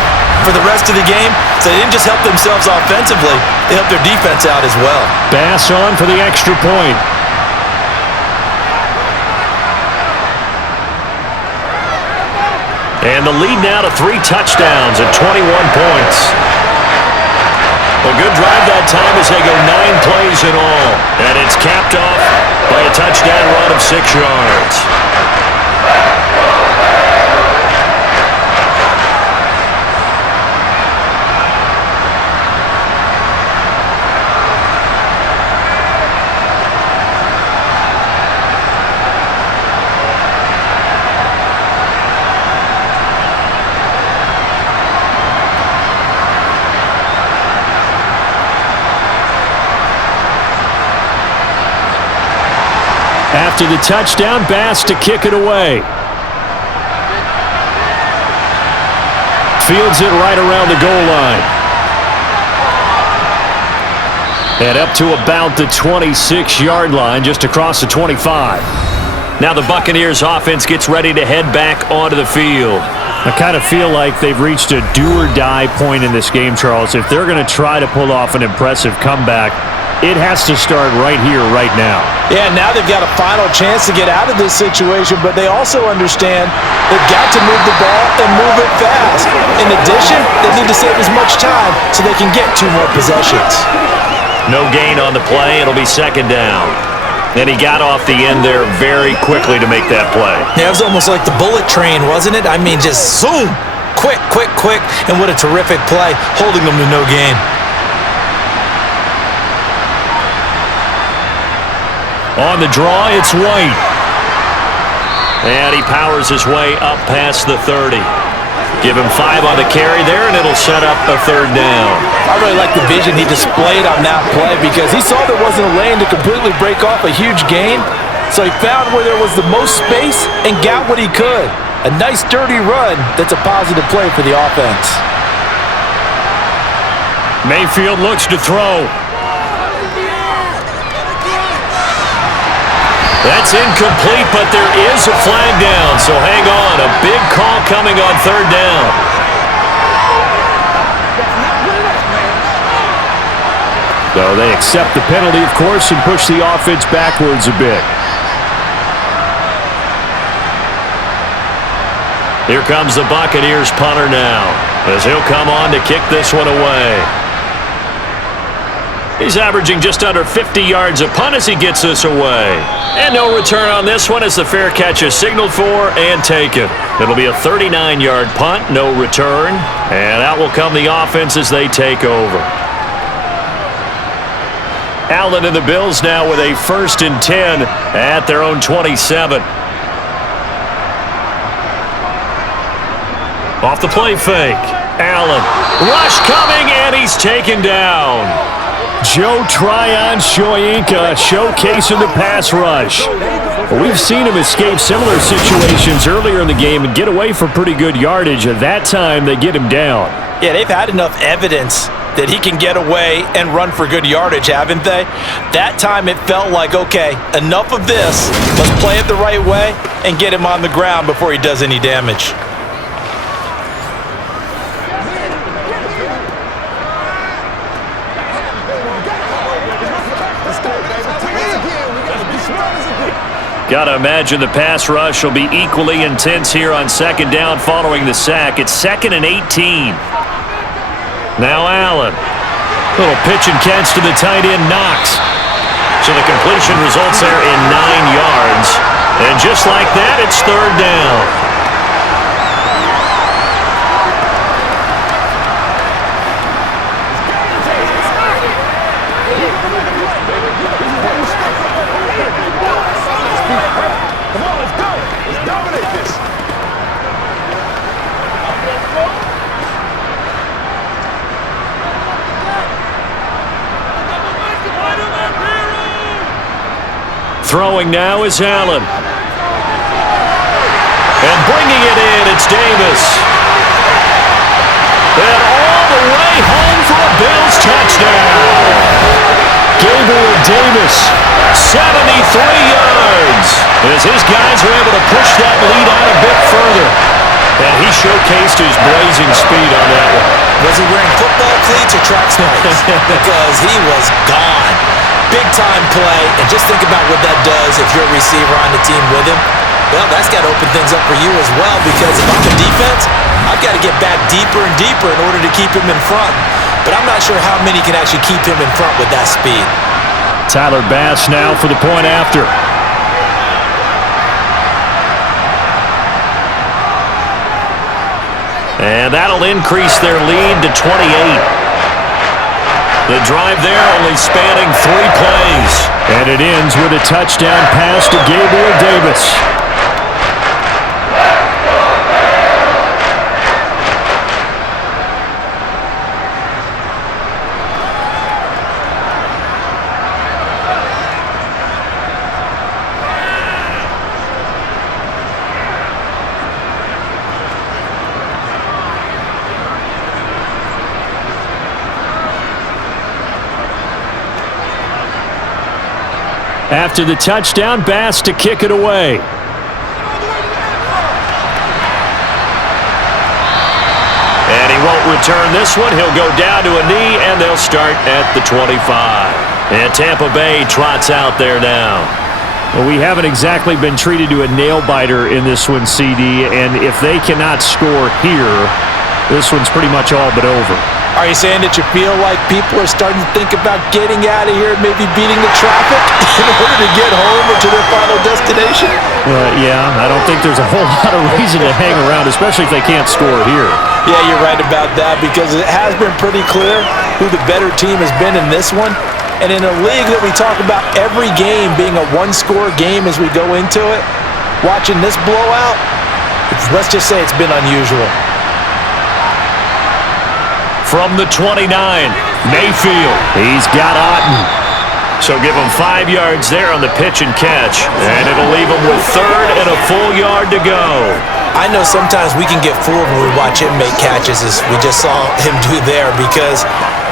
for the rest of the game, so they didn't just help themselves offensively, they helped their defense out as well. Bass on for the extra point. And the lead now to 3 touchdowns and 21 points. A good drive that time as they go 9 plays in all. And it's capped off by a touchdown run of 6 yards. After the touchdown, Bass to kick it away. Fields it right around the goal line. And up to about the 26-yard line, just across the 25. Now the Buccaneers offense gets ready to head back onto the field. I kind of feel like they've reached a do-or-die point in this game, Charles. If they're going to try to pull off an impressive comeback, it has to start right here, right now. Yeah, now they've got a final chance to get out of this situation, but they also understand they've got to move the ball and move it fast. In addition, they need to save as much time so they can get 2 more possessions. No gain on the play. It'll be 2nd down. And he got off the end there very quickly to make that play. Yeah, it was almost like the bullet train, wasn't it? I mean, just zoom! Quick, quick, quick. And what a terrific play, holding them to no gain. On the draw, it's White. And he powers his way up past the 30. Give him 5 on the carry there, and it'll set up a 3rd down. I really like the vision he displayed on that play because he saw there wasn't a lane to completely break off a huge gain. So he found where there was the most space and got what he could. A nice, dirty run that's a positive play for the offense. Mayfield looks to throw. That's incomplete, but there is a flag down, so hang on. A big call coming on third down. So they accept the penalty, of course, and push the offense backwards a bit. Here comes the Buccaneers punter now, as he'll come on to kick this one away. He's averaging just under 50 yards a punt as he gets this away. And no return on this one as the fair catch is signaled for and taken. It'll be a 39-yard punt, no return. And out will come the offense as they take over. Allen and the Bills now with a 1st and 10 at their own 27. Off the play fake. Allen. Rush coming, and he's taken down. Joe Tryon-Shoyinka showcasing the pass rush. We've seen him escape similar situations earlier in the game and get away for pretty good yardage. At that time, they get him down. Yeah, they've had enough evidence that he can get away and run for good yardage, haven't they? That time it felt like, okay, enough of this. Let's play it the right way and get him on the ground before he does any damage. Gotta imagine the pass rush will be equally intense here on 2nd down following the sack. It's 2nd and 18. Now Allen. Little pitch and catch to the tight end, Knox. So the completion results there in 9 yards. And just like that, it's 3rd down. Throwing now is Allen. And bringing it in, it's Davis. And all the way home for a Bills touchdown. Gabriel Davis, 73 yards. As his guys are able to push that lead out a bit further. And he showcased his blazing speed on that one. Was he wearing football cleats or track spikes? Because he was gone. Big-time play, and just think about what that does if you're a receiver on the team with him. Well, that's got to open things up for you as well, because if I'm a defense, I've got to get back deeper and deeper in order to keep him in front. But I'm not sure how many can actually keep him in front with that speed. Tyler Bass now for the point after. And that'll increase their lead to 28. The drive there only spanning 3 plays. And it ends with a touchdown pass to Gabriel Davis. After the touchdown, Bass to kick it away. And he won't return this one. He'll go down to a knee, and they'll start at the 25. And Tampa Bay trots out there now. Well, we haven't exactly been treated to a nail-biter in this one, CD, and if they cannot score here, this one's pretty much all but over. Are you saying that you feel like people are starting to think about getting out of here, maybe beating the traffic in order to get home or to their final destination? Yeah, I don't think there's a whole lot of reason to hang around, especially if they can't score here. Yeah, you're right about that, because it has been pretty clear who the better team has been in this one. And in a league that we talk about every game being a one-score game as we go into it, watching this blowout, let's just say it's been unusual. From the 29, Mayfield. He's got Otten. So give him 5 yards there on the pitch and catch. And it'll leave him with 3rd and a full yard to go. I know sometimes we can get fooled when we watch him make catches, as we just saw him do there, because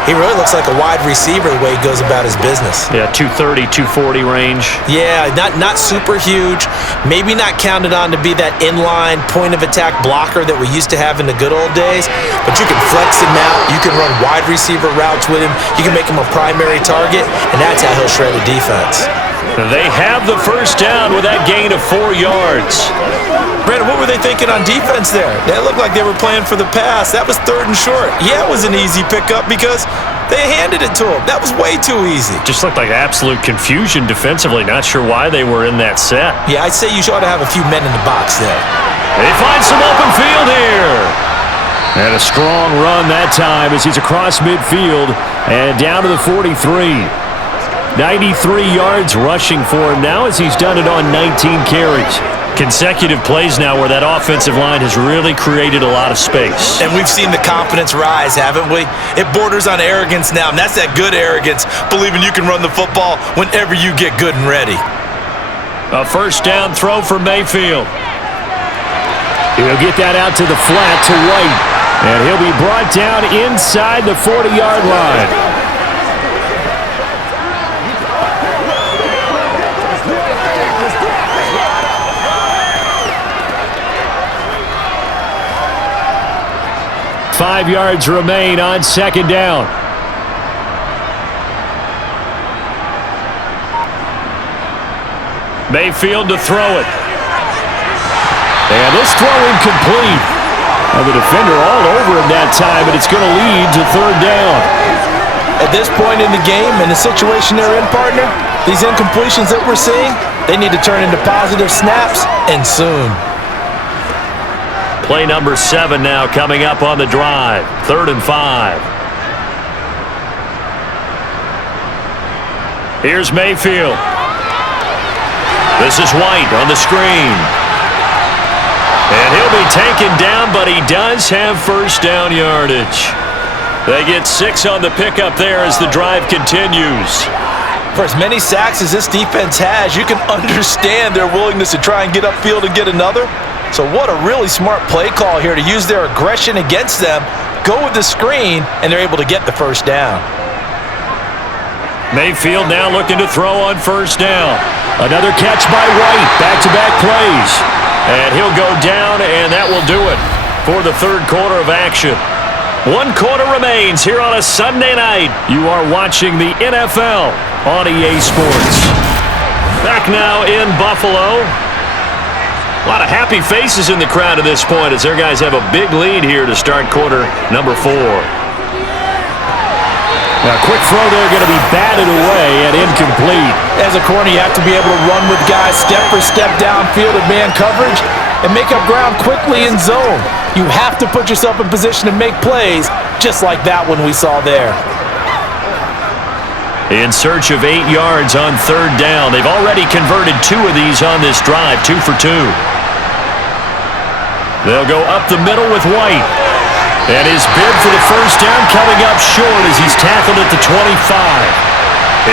He really looks like a wide receiver the way he goes about his business. Yeah, 230, 240 range. Yeah, not super huge. Maybe not counted on to be that inline point-of-attack blocker that we used to have in the good old days, but you can flex him out. You can run wide receiver routes with him. You can make him a primary target, and that's how he'll shred a defense. They have the first down with that gain of 4 yards. Brandon, what were they thinking on defense there? That looked like they were playing for the pass. That was 3rd and short. Yeah, it was an easy pickup because they handed it to him. That was way too easy. Just looked like absolute confusion defensively. Not sure why they were in that set. Yeah, I'd say you ought to have a few men in the box there. They find some open field here. And a strong run that time as he's across midfield and down to the 43. 93 yards rushing for him now as he's done it on 19 carries. Consecutive plays now where that offensive line has really created a lot of space. And we've seen the confidence rise, haven't we? It borders on arrogance now, and that's that good arrogance, believing you can run the football whenever you get good and ready. A first down throw for Mayfield. He'll get that out to the flat to White, and he'll be brought down inside the 40-yard line. Five yards remain on second down. Mayfield to throw it. And this throw incomplete. And the defender all over him that time, and it's going to lead to third down. At this point in the game, in the situation they're in, partner, these incompletions that we're seeing, they need to turn into positive snaps, and soon. Play number 7 now coming up on the drive. 3rd and 5. Here's Mayfield. This is White on the screen. And he'll be taken down, but he does have first down yardage. They get 6 on the pickup there as the drive continues. For as many sacks as this defense has, you can understand their willingness to try and get upfield and get another. So what a really smart play call here to use their aggression against them, go with the screen, and they're able to get the first down. Mayfield now looking to throw on first down. Another catch by White. Back-to-back plays. And he'll go down, and that will do it for the third quarter of action. 1 quarter remains here on a Sunday night. You are watching the NFL on EA Sports. Back now in Buffalo. A lot of happy faces in the crowd at this point as their guys have a big lead here to start quarter number 4. Now, quick throw there going to be batted away and incomplete. As a corner, you have to be able to run with guys step for step downfield in man coverage and make up ground quickly in zone. You have to put yourself in position to make plays just like that one we saw there. In search of 8 yards on third down. They've already converted 2 of these on this drive, 2 for 2. They'll go up the middle with White. And his bid for the first down coming up short as he's tackled at the 25.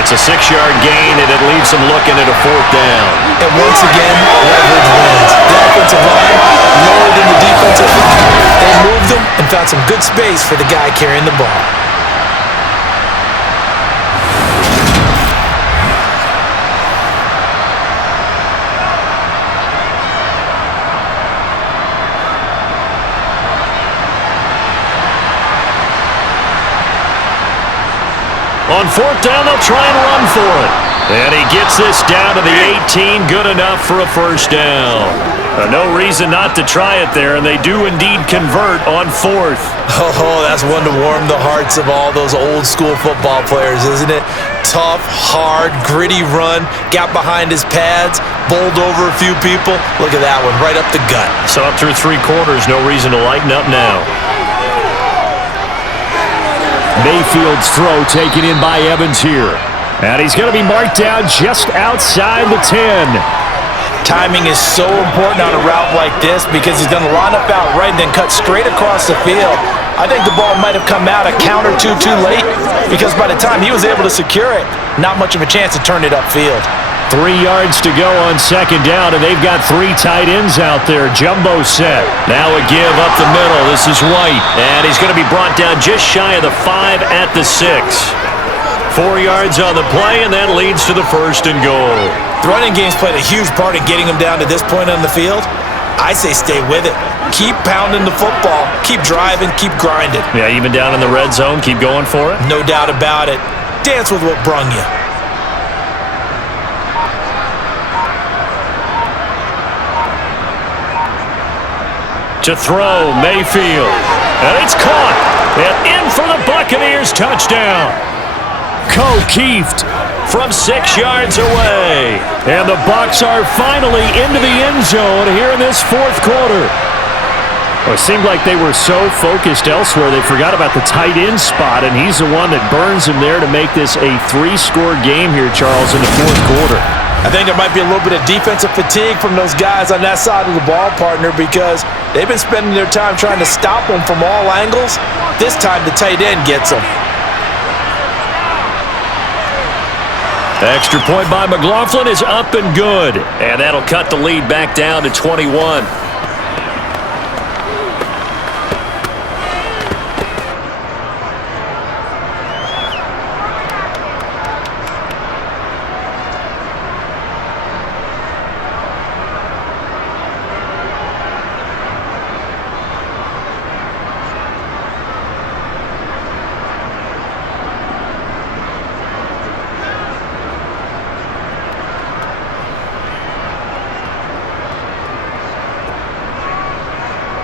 It's a 6-yard gain, and it leaves him looking at a 4th down. And once again, leverage wins. The offensive line lower than the defensive line. They moved them and found some good space for the guy carrying the ball. On 4th down, they'll try and run for it. And he gets this down to the 18, good enough for a first down. No reason not to try it there, and they do indeed convert on 4th. Oh, that's one to warm the hearts of all those old school football players, isn't it? Tough, hard, gritty run, got behind his pads, bowled over a few people. Look at that one, right up the gut. So up through 3 quarters, no reason to lighten up now. Mayfield's throw taken in by Evans here. And he's going to be marked down just outside the 10. Timing is so important on a route like this because he's going to line up out right and then cut straight across the field. I think the ball might have come out a count or two too late because by the time he was able to secure it, not much of a chance to turn it upfield. 3 yards to go on second down, and they've got 3 tight ends out there. Jumbo set. Now a give up the middle. This is White, and he's going to be brought down just shy of the 5 at the 6. 4 yards on the play, and that leads to the 1st and goal. The running game's played a huge part in getting them down to this point on the field. I say stay with it. Keep pounding the football. Keep driving. Keep grinding. Yeah, even down in the red zone, keep going for it. No doubt about it. Dance with what brung you. To throw, Mayfield. And it's caught. And in for the Buccaneers touchdown. Keeft from 6 yards away. And the Bucs are finally into the end zone here in this 4th quarter. Well, it seemed like they were so focused elsewhere, they forgot about the tight end spot, and he's the one that burns him there to make this a 3-score game here, Charles, in the 4th quarter. I think there might be a little bit of defensive fatigue from those guys on that side of the ball, partner, because they've been spending their time trying to stop them from all angles. This time the tight end gets them. The extra point by McLaughlin is up and good, and that'll cut the lead back down to 21.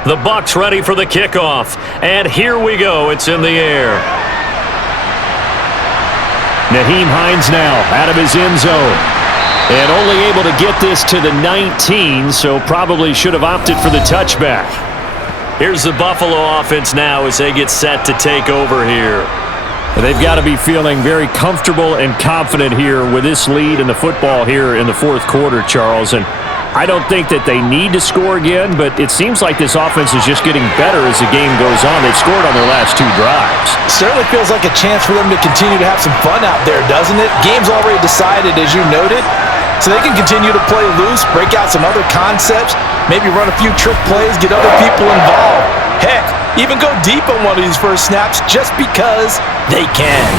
The Bucs ready for the kickoff. And here we go. It's in the air. Nyheim Hines now out of his end zone. And only able to get this to the 19, so probably should have opted for the touchback. Here's the Buffalo offense now as they get set to take over here. They've got to be feeling very comfortable and confident here with this lead in the football here in the 4th quarter, Charles. And I don't think that they need to score again, but it seems like this offense is just getting better as the game goes on. They've scored on their last 2 drives. Certainly feels like a chance for them to continue to have some fun out there, doesn't it? Game's already decided, as you noted, so they can continue to play loose, break out some other concepts, maybe run a few trick plays, get other people involved. Heck, even go deep on one of these first snaps just because they can.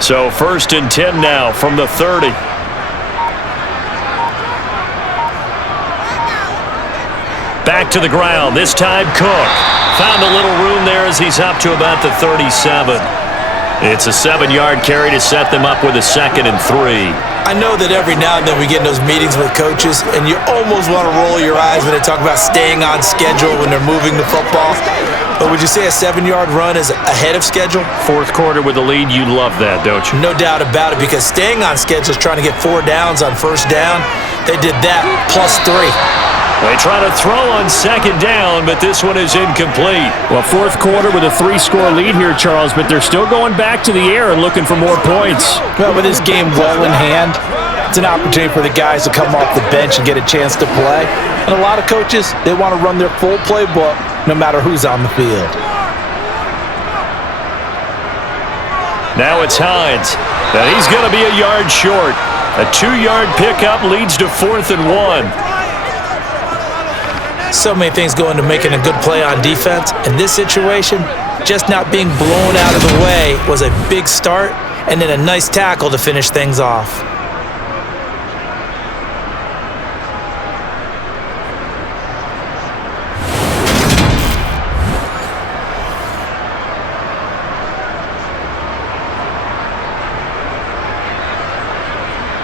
So 1st and 10 now from the 30. Back to the ground. This time Cook. Found a little room there as he's up to about the 37. It's a 7-yard carry to set them up with a 2nd and 3. I know that every now and then we get in those meetings with coaches, and you almost want to roll your eyes when they talk about staying on schedule when they're moving the football. But would you say a 7-yard run is ahead of schedule? 4th quarter with the lead, you love that, don't you? No doubt about it, because staying on schedule is trying to get 4 downs on 1st down. They did that plus 3. They try to throw on 2nd down, but this one is incomplete. Well, 4th quarter with a 3-score lead here, Charles, but they're still going back to the air and looking for more points. Well, with this game well in hand, it's an opportunity for the guys to come off the bench and get a chance to play. And a lot of coaches, they want to run their full playbook no matter who's on the field. Now it's Hines, and he's going to be a yard short. A 2-yard pickup leads to 4th and 1. So many things go into making a good play on defense. In this situation, just not being blown out of the way was a big start, and then a nice tackle to finish things off.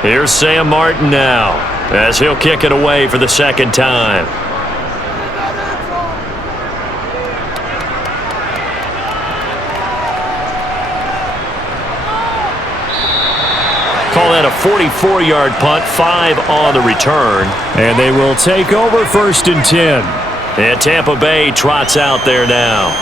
Here's Sam Martin now, as he'll kick it away for the 2nd time. Call that a 44-yard punt, 5 on the return. And they will take over 1st and 10. And Tampa Bay trots out there now.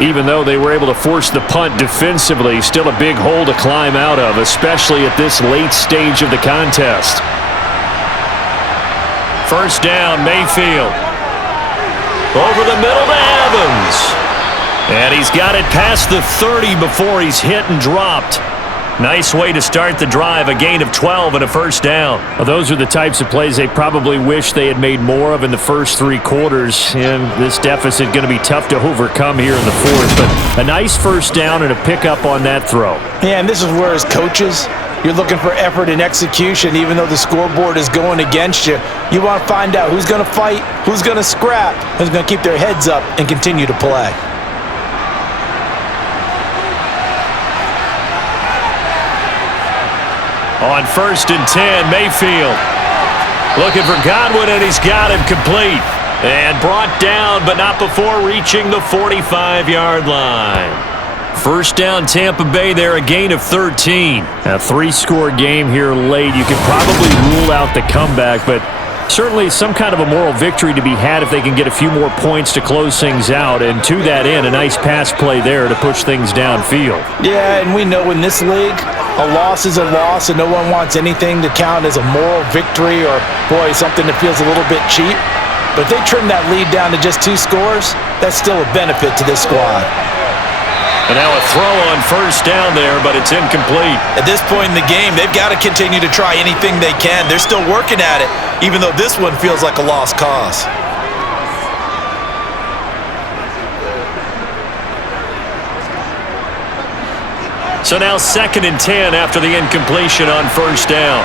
Even though they were able to force the punt defensively, still a big hole to climb out of, especially at this late stage of the contest. First down, Mayfield. Over the middle to Evans. And he's got it past the 30 before he's hit and dropped. Nice way to start the drive, a gain of 12 and a first down. Well, those are the types of plays they probably wish they had made more of in the first 3 quarters. And this deficit going to be tough to overcome here in the fourth. But a nice first down and a pickup on that throw. Yeah, and this is where as coaches, you're looking for effort and execution. Even though the scoreboard is going against you, you want to find out who's going to fight, who's going to scrap, who's going to keep their heads up and continue to play. On first and 10, Mayfield. Looking for Godwin, and he's got him complete. And brought down, but not before reaching the 45-yard line. First down, Tampa Bay there, a gain of 13. A 3-score game here late. You can probably rule out the comeback, but certainly some kind of a moral victory to be had if they can get a few more points to close things out. And to that end, a nice pass play there to push things downfield. Yeah, and we know in this league, a loss is a loss, and no one wants anything to count as a moral victory or, boy, something that feels a little bit cheap. But if they trim that lead down to just 2 scores, that's still a benefit to this squad. And now a throw on first down there, but it's incomplete. At this point in the game, they've got to continue to try anything they can. They're still working at it, even though this one feels like a lost cause. So now second and 10 after the incompletion on first down.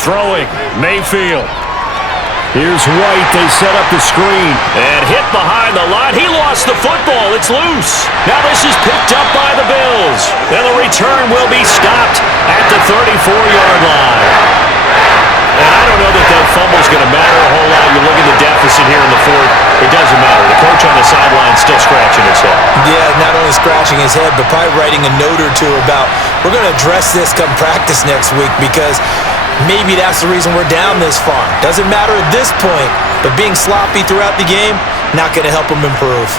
Throwing, Mayfield. Here's White. They set up the screen. And hit behind the line. He lost the football. It's loose. Now this is picked up by the Bills. And the return will be stopped at the 34-yard line. And I don't know that that fumble's going to matter a whole lot. You look at the deficit here in the fourth. It doesn't matter. The coach on the sideline still scratching his head. Yeah, not only scratching his head, but probably writing a note or two about, we're going to address this come practice next week because maybe that's the reason we're down this far. Doesn't matter at this point, but being sloppy throughout the game, not going to help him improve.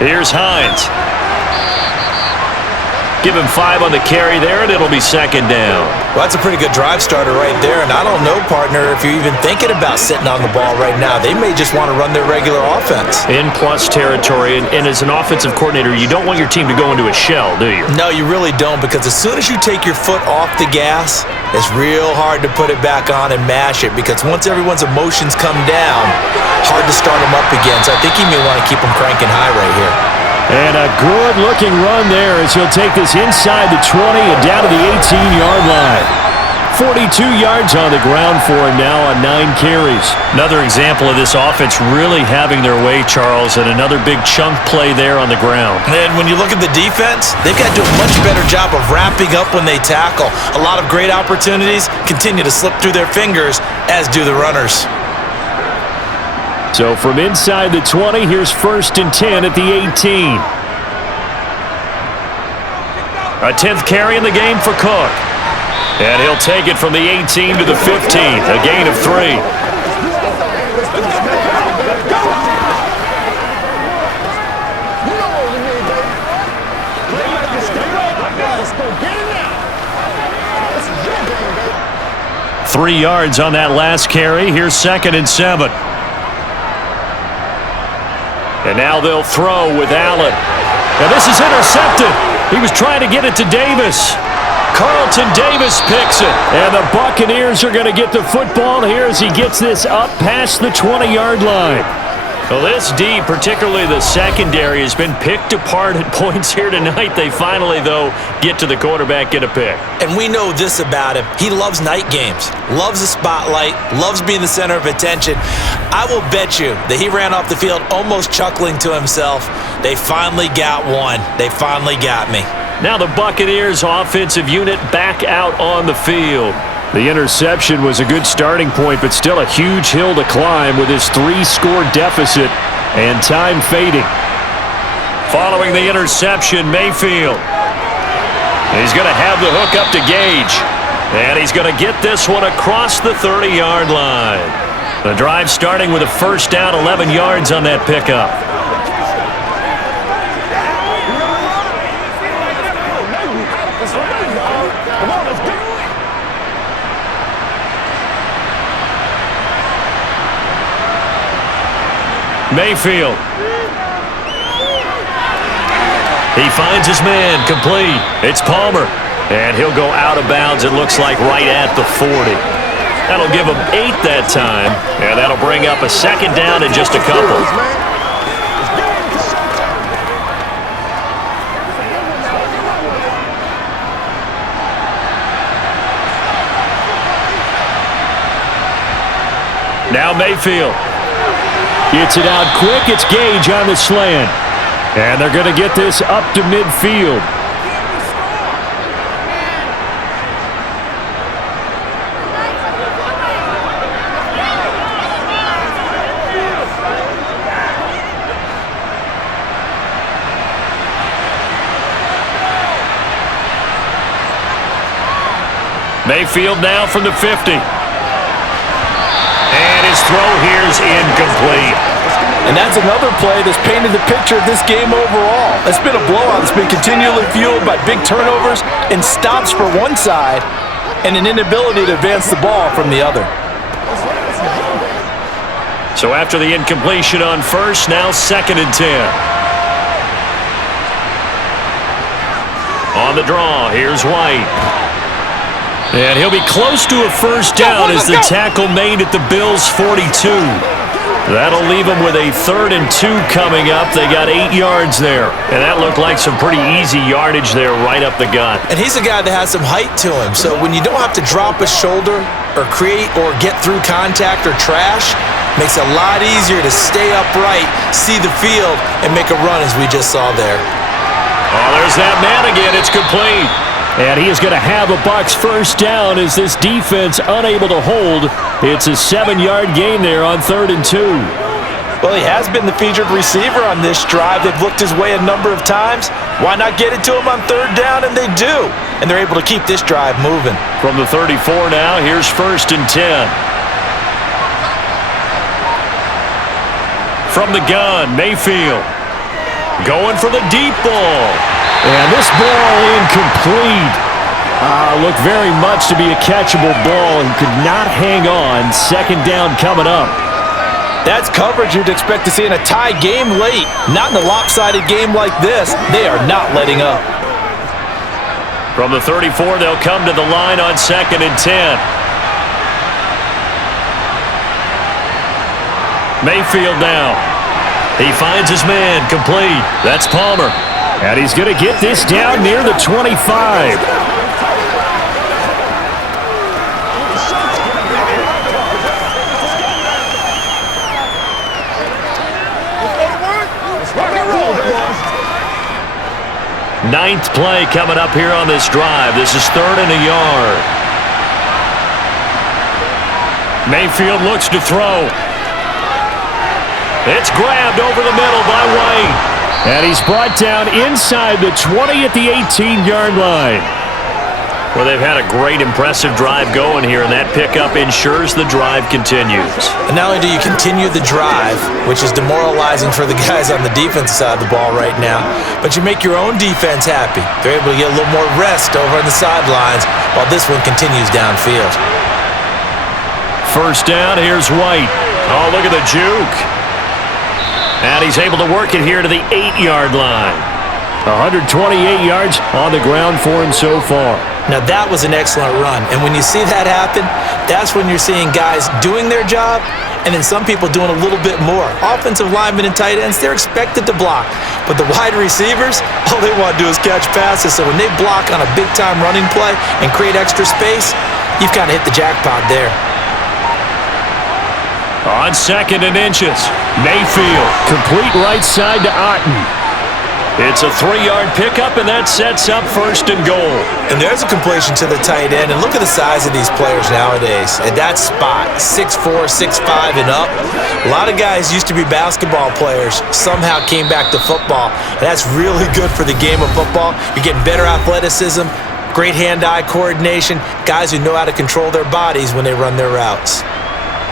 Here's Hines. Give him 5 on the carry there, and it'll be second down. Well, that's a pretty good drive starter right there, and I don't know, partner, if you're even thinking about sitting on the ball right now. They may just want to run their regular offense. In plus territory, and as an offensive coordinator, you don't want your team to go into a shell, do you? No, you really don't, because as soon as you take your foot off the gas, it's real hard to put it back on and mash it, because once everyone's emotions come down, hard to start them up again. So I think you may want to keep them cranking high right here. And a good-looking run there as he'll take this inside the 20 and down to the 18-yard line. 42 yards on the ground for him now on 9 carries. Another example of this offense really having their way, Charles, and another big chunk play there on the ground. And when you look at the defense, they've got to do a much better job of wrapping up when they tackle. A lot of great opportunities continue to slip through their fingers, as do the runners. So from inside the 20, here's first and 10 at the 18. A 10th carry in the game for Cook. And he'll take it from the 18 to the 15, a gain of 3. Three yards on that last carry. Here's second and 7. And now they'll throw with Allen. Now this is intercepted. He was trying to get it to Davis. Carlton Davis picks it. And the Buccaneers are going to get the football here as he gets this up past the 20-yard line. Well, this D, particularly the secondary, has been picked apart at points here tonight. They finally, though, get to the quarterback, get a pick. And we know this about him. He loves night games, loves the spotlight, loves being the center of attention. I will bet you that he ran off the field almost chuckling to himself. They finally got one. They finally got me. Now the Buccaneers offensive unit back out on the field. The interception was a good starting point, but still a huge hill to climb with his 3-score deficit and time fading. Following the interception, Mayfield. He's going to have the hook up to Gage. And he's going to get this one across the 30-yard line. The drive starting with a first down, 11 yards on that pickup. Mayfield. He finds his man, complete. It's Palmer. And he'll go out of bounds, it looks like, right at the 40. That'll give him 8 that time. And that'll bring up a second down and just a couple. Now Mayfield. Gets it out quick. It's Gage on the slant. And they're going to get this up to midfield. Mayfield now from the 50. And his throw here is incomplete. And that's another play that's painted the picture of this game overall. It's been a blowout that's been continually fueled by big turnovers and stops for one side and an inability to advance the ball from the other. So after the incompletion on first, now 2nd and 10. On the draw, here's White. And he'll be close to a first down as the tackle made at the Bills' 42. That'll leave them with a 3rd and 2 coming up. They got 8 yards there. And that looked like some pretty easy yardage there right up the gut. And he's a guy that has some height to him. So when you don't have to drop a shoulder or create or get through contact or trash, makes it a lot easier to stay upright, see the field, and make a run as we just saw there. Oh, there's that man again. It's complete. And he is going to have a Bucs first down as this defense unable to hold. It's a 7-yard gain there on 3rd and 2. Well, he has been the featured receiver on this drive. They've looked his way a number of times. Why not get it to him on 3rd down? And they do. And they're able to keep this drive moving. From the 34 now, here's 1st and 10. From the gun, Mayfield. Going for the deep ball. And this ball incomplete. Looked very much to be a catchable ball and could not hang on. 2nd down coming up. That's coverage you'd expect to see in a tie game late. Not in a lopsided game like this. They are not letting up. From the 34, they'll come to the line on 2nd and 10. Mayfield now. He finds his man, complete. That's Palmer. And he's going to get this down near the 25. Ninth play coming up here on this drive. This is 3rd and a yard. Mayfield looks to throw. It's grabbed over the middle by White. And he's brought down inside the 20 at the 18-yard line. Well, they've had a great, impressive drive going here, and that pickup ensures the drive continues. And not only do you continue the drive, which is demoralizing for the guys on the defensive side of the ball right now, but you make your own defense happy. They're able to get a little more rest over on the sidelines while this one continues downfield. First down, here's White. Oh, look at the juke. And he's able to work it here to the 8-yard line. 128 yards on the ground for him so far. Now that was an excellent run. And when you see that happen, that's when you're seeing guys doing their job and then some people doing a little bit more. Offensive linemen and tight ends, they're expected to block. But the wide receivers, all they want to do is catch passes. So when they block on a big-time running play and create extra space, you've kind of hit the jackpot there. On 2nd and inches, Mayfield, complete right side to Otten. It's a 3-yard pickup, and that sets up 1st and goal. And there's a completion to the tight end, and look at the size of these players nowadays. At that spot, 6'4", 6'5", and up. A lot of guys used to be basketball players, somehow came back to football, and that's really good for the game of football. You're getting better athleticism, great hand-eye coordination, guys who know how to control their bodies when they run their routes.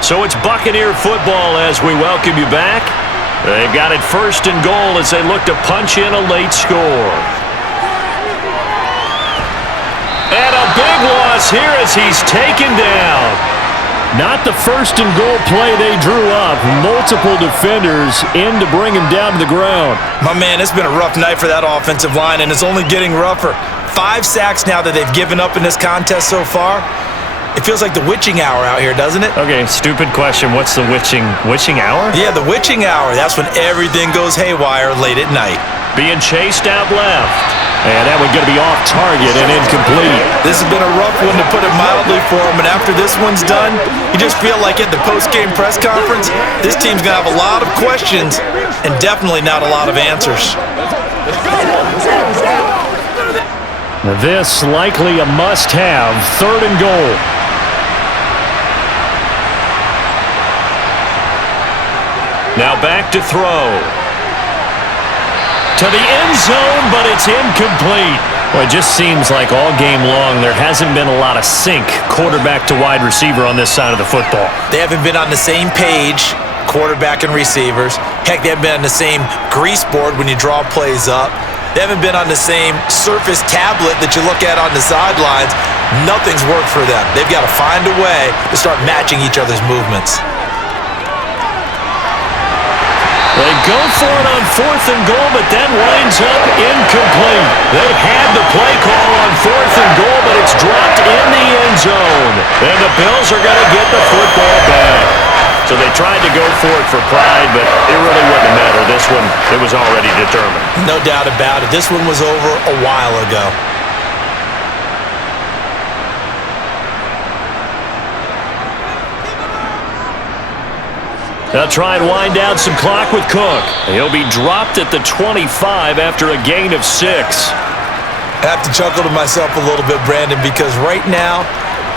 So it's Buccaneer football as we welcome you back. They've got it 1st and goal as they look to punch in a late score. And a big loss here as he's taken down. Not the first and goal play they drew up. Multiple defenders in to bring him down to the ground. My man, it's been a rough night for that offensive line, and it's only getting rougher. 5 sacks now that they've given up in this contest so far. It feels like the witching hour out here, doesn't it? Okay, stupid question. What's the witching hour? Yeah, the witching hour. That's when everything goes haywire late at night. Being chased out left. And that one going to be off target and incomplete. This has been a rough one, to put it mildly, for him. And after this one's done, you just feel like at the post-game press conference, this team's going to have a lot of questions and definitely not a lot of answers. This likely a must-have. 3rd and goal. Now back to throw. To the end zone, but it's incomplete. Well, it just seems like all game long there hasn't been a lot of sync quarterback to wide receiver on this side of the football. They haven't been on the same page, quarterback and receivers. Heck, they haven't been on the same grease board when you draw plays up. They haven't been on the same Surface tablet that you look at on the sidelines. Nothing's worked for them. They've got to find a way to start matching each other's movements. They go for it on 4th and goal, but that winds up incomplete. They had the play call on 4th and goal, but it's dropped in the end zone. And the Bills are going to get the football back. So they tried to go for it for pride, but it really wouldn't matter. This one, it was already determined. No doubt about it. This one was over a while ago. They'll try and wind down some clock with Cook. He'll be dropped at the 25 after a gain of 6. I have to chuckle to myself a little bit, Brandon, because right now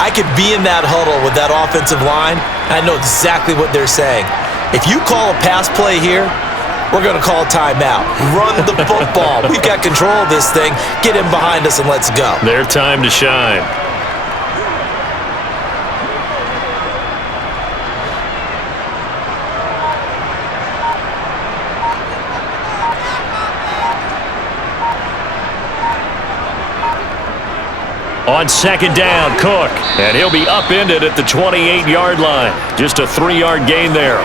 I could be in that huddle with that offensive line, and I know exactly what they're saying. If you call a pass play here, we're going to call a timeout. Run the football. We've got control of this thing. Get him behind us and let's go. Their time to shine. On 2nd down, Cook. And he'll be upended at the 28-yard line. Just a 3-yard gain there.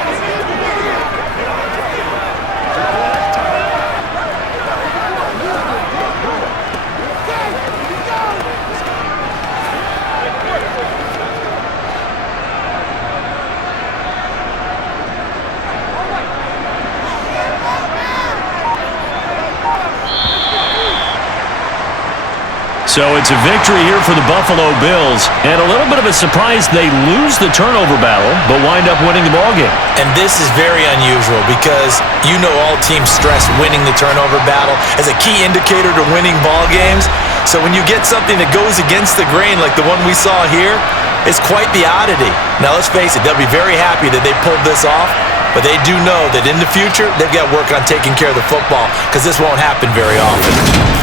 So it's a victory here for the Buffalo Bills, and a little bit of a surprise they lose the turnover battle, but wind up winning the ballgame. And this is very unusual because you know all teams stress winning the turnover battle as a key indicator to winning ball games. So when you get something that goes against the grain like the one we saw here, it's quite the oddity. Now let's face it, they'll be very happy that they pulled this off, but they do know that in the future they've got to work on taking care of the football because this won't happen very often.